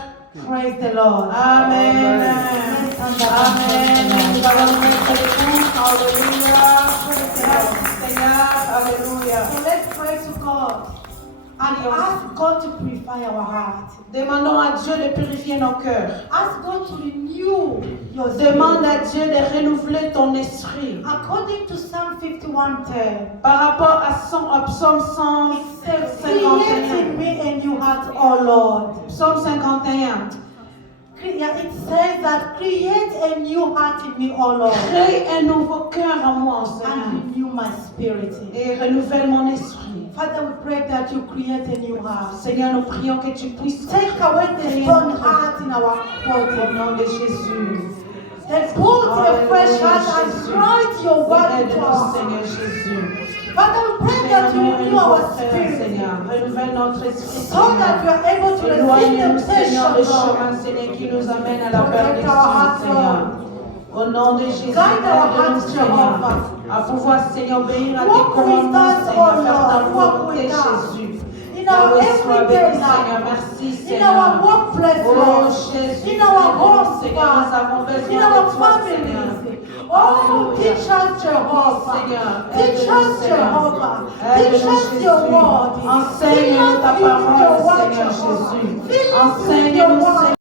Praise the Lord. Amen. Let's stand up and Amen. praise Nous the Lord. allons mettre debout. Alléluia. Merci Seigneur. Alléluia. So let's pray to God and ask God to purify our heart. Demandons à Dieu de purifier nos cœurs. Ask God to renew your Demande spirit. à Dieu de renouveler ton esprit. According to Psalm 51:10, Par rapport à Psaume it says, 151. create in me a new heart, O Lord. Psaume 51. Yeah, it says that create a new heart in me, O Lord, Crée un nouveau cœur en moi, Seigneur. and renew my spirit. Et renouvelle mon esprit. Father, we pray that you create a new heart. Seigneur, nous prions que tu puisses Take away the stone heart in our au body. nom de Jésus. And put a fresh heart and write your word into Aide-nous, our Seigneur heart. Jésus. Father, we pray that you renew our spirit Seigneur, renouvelle notre esprit. so that we are able to resist Éloigne-nous, Seigneur, le temptation, Lord. chemin, Seigneur, qui nous amène à la Protect our perdition, hearts, Seigneur. Lord. Au nom de Jésus, Guide our aide-nous, hearts, Seigneur, Jehovah. à pouvoir, Seigneur, obéir à tes Walk with commandements, us, Seigneur, oh faire ta Lord. Walk volonté, with us. Jésus. In our Yahweh, sois everyday béni, Seigneur, life, merci, in Seigneur. our workplace, Oh Lord, Jésus, in our homes, Seigneur, nous God, avons besoin in de our toi, Seigneur. families. Oh, Alléluia. teach us, Jehovah. Seigneur, Teach aide-nous, us, Seigneur. Jehovah. Aide-nous, Teach us Jésus. your word. Enseigne-nous ta Fill us with parole, your word, Seigneur Jehovah. Jésus. Fill us with your Enseigne-nous, word. Seigneur.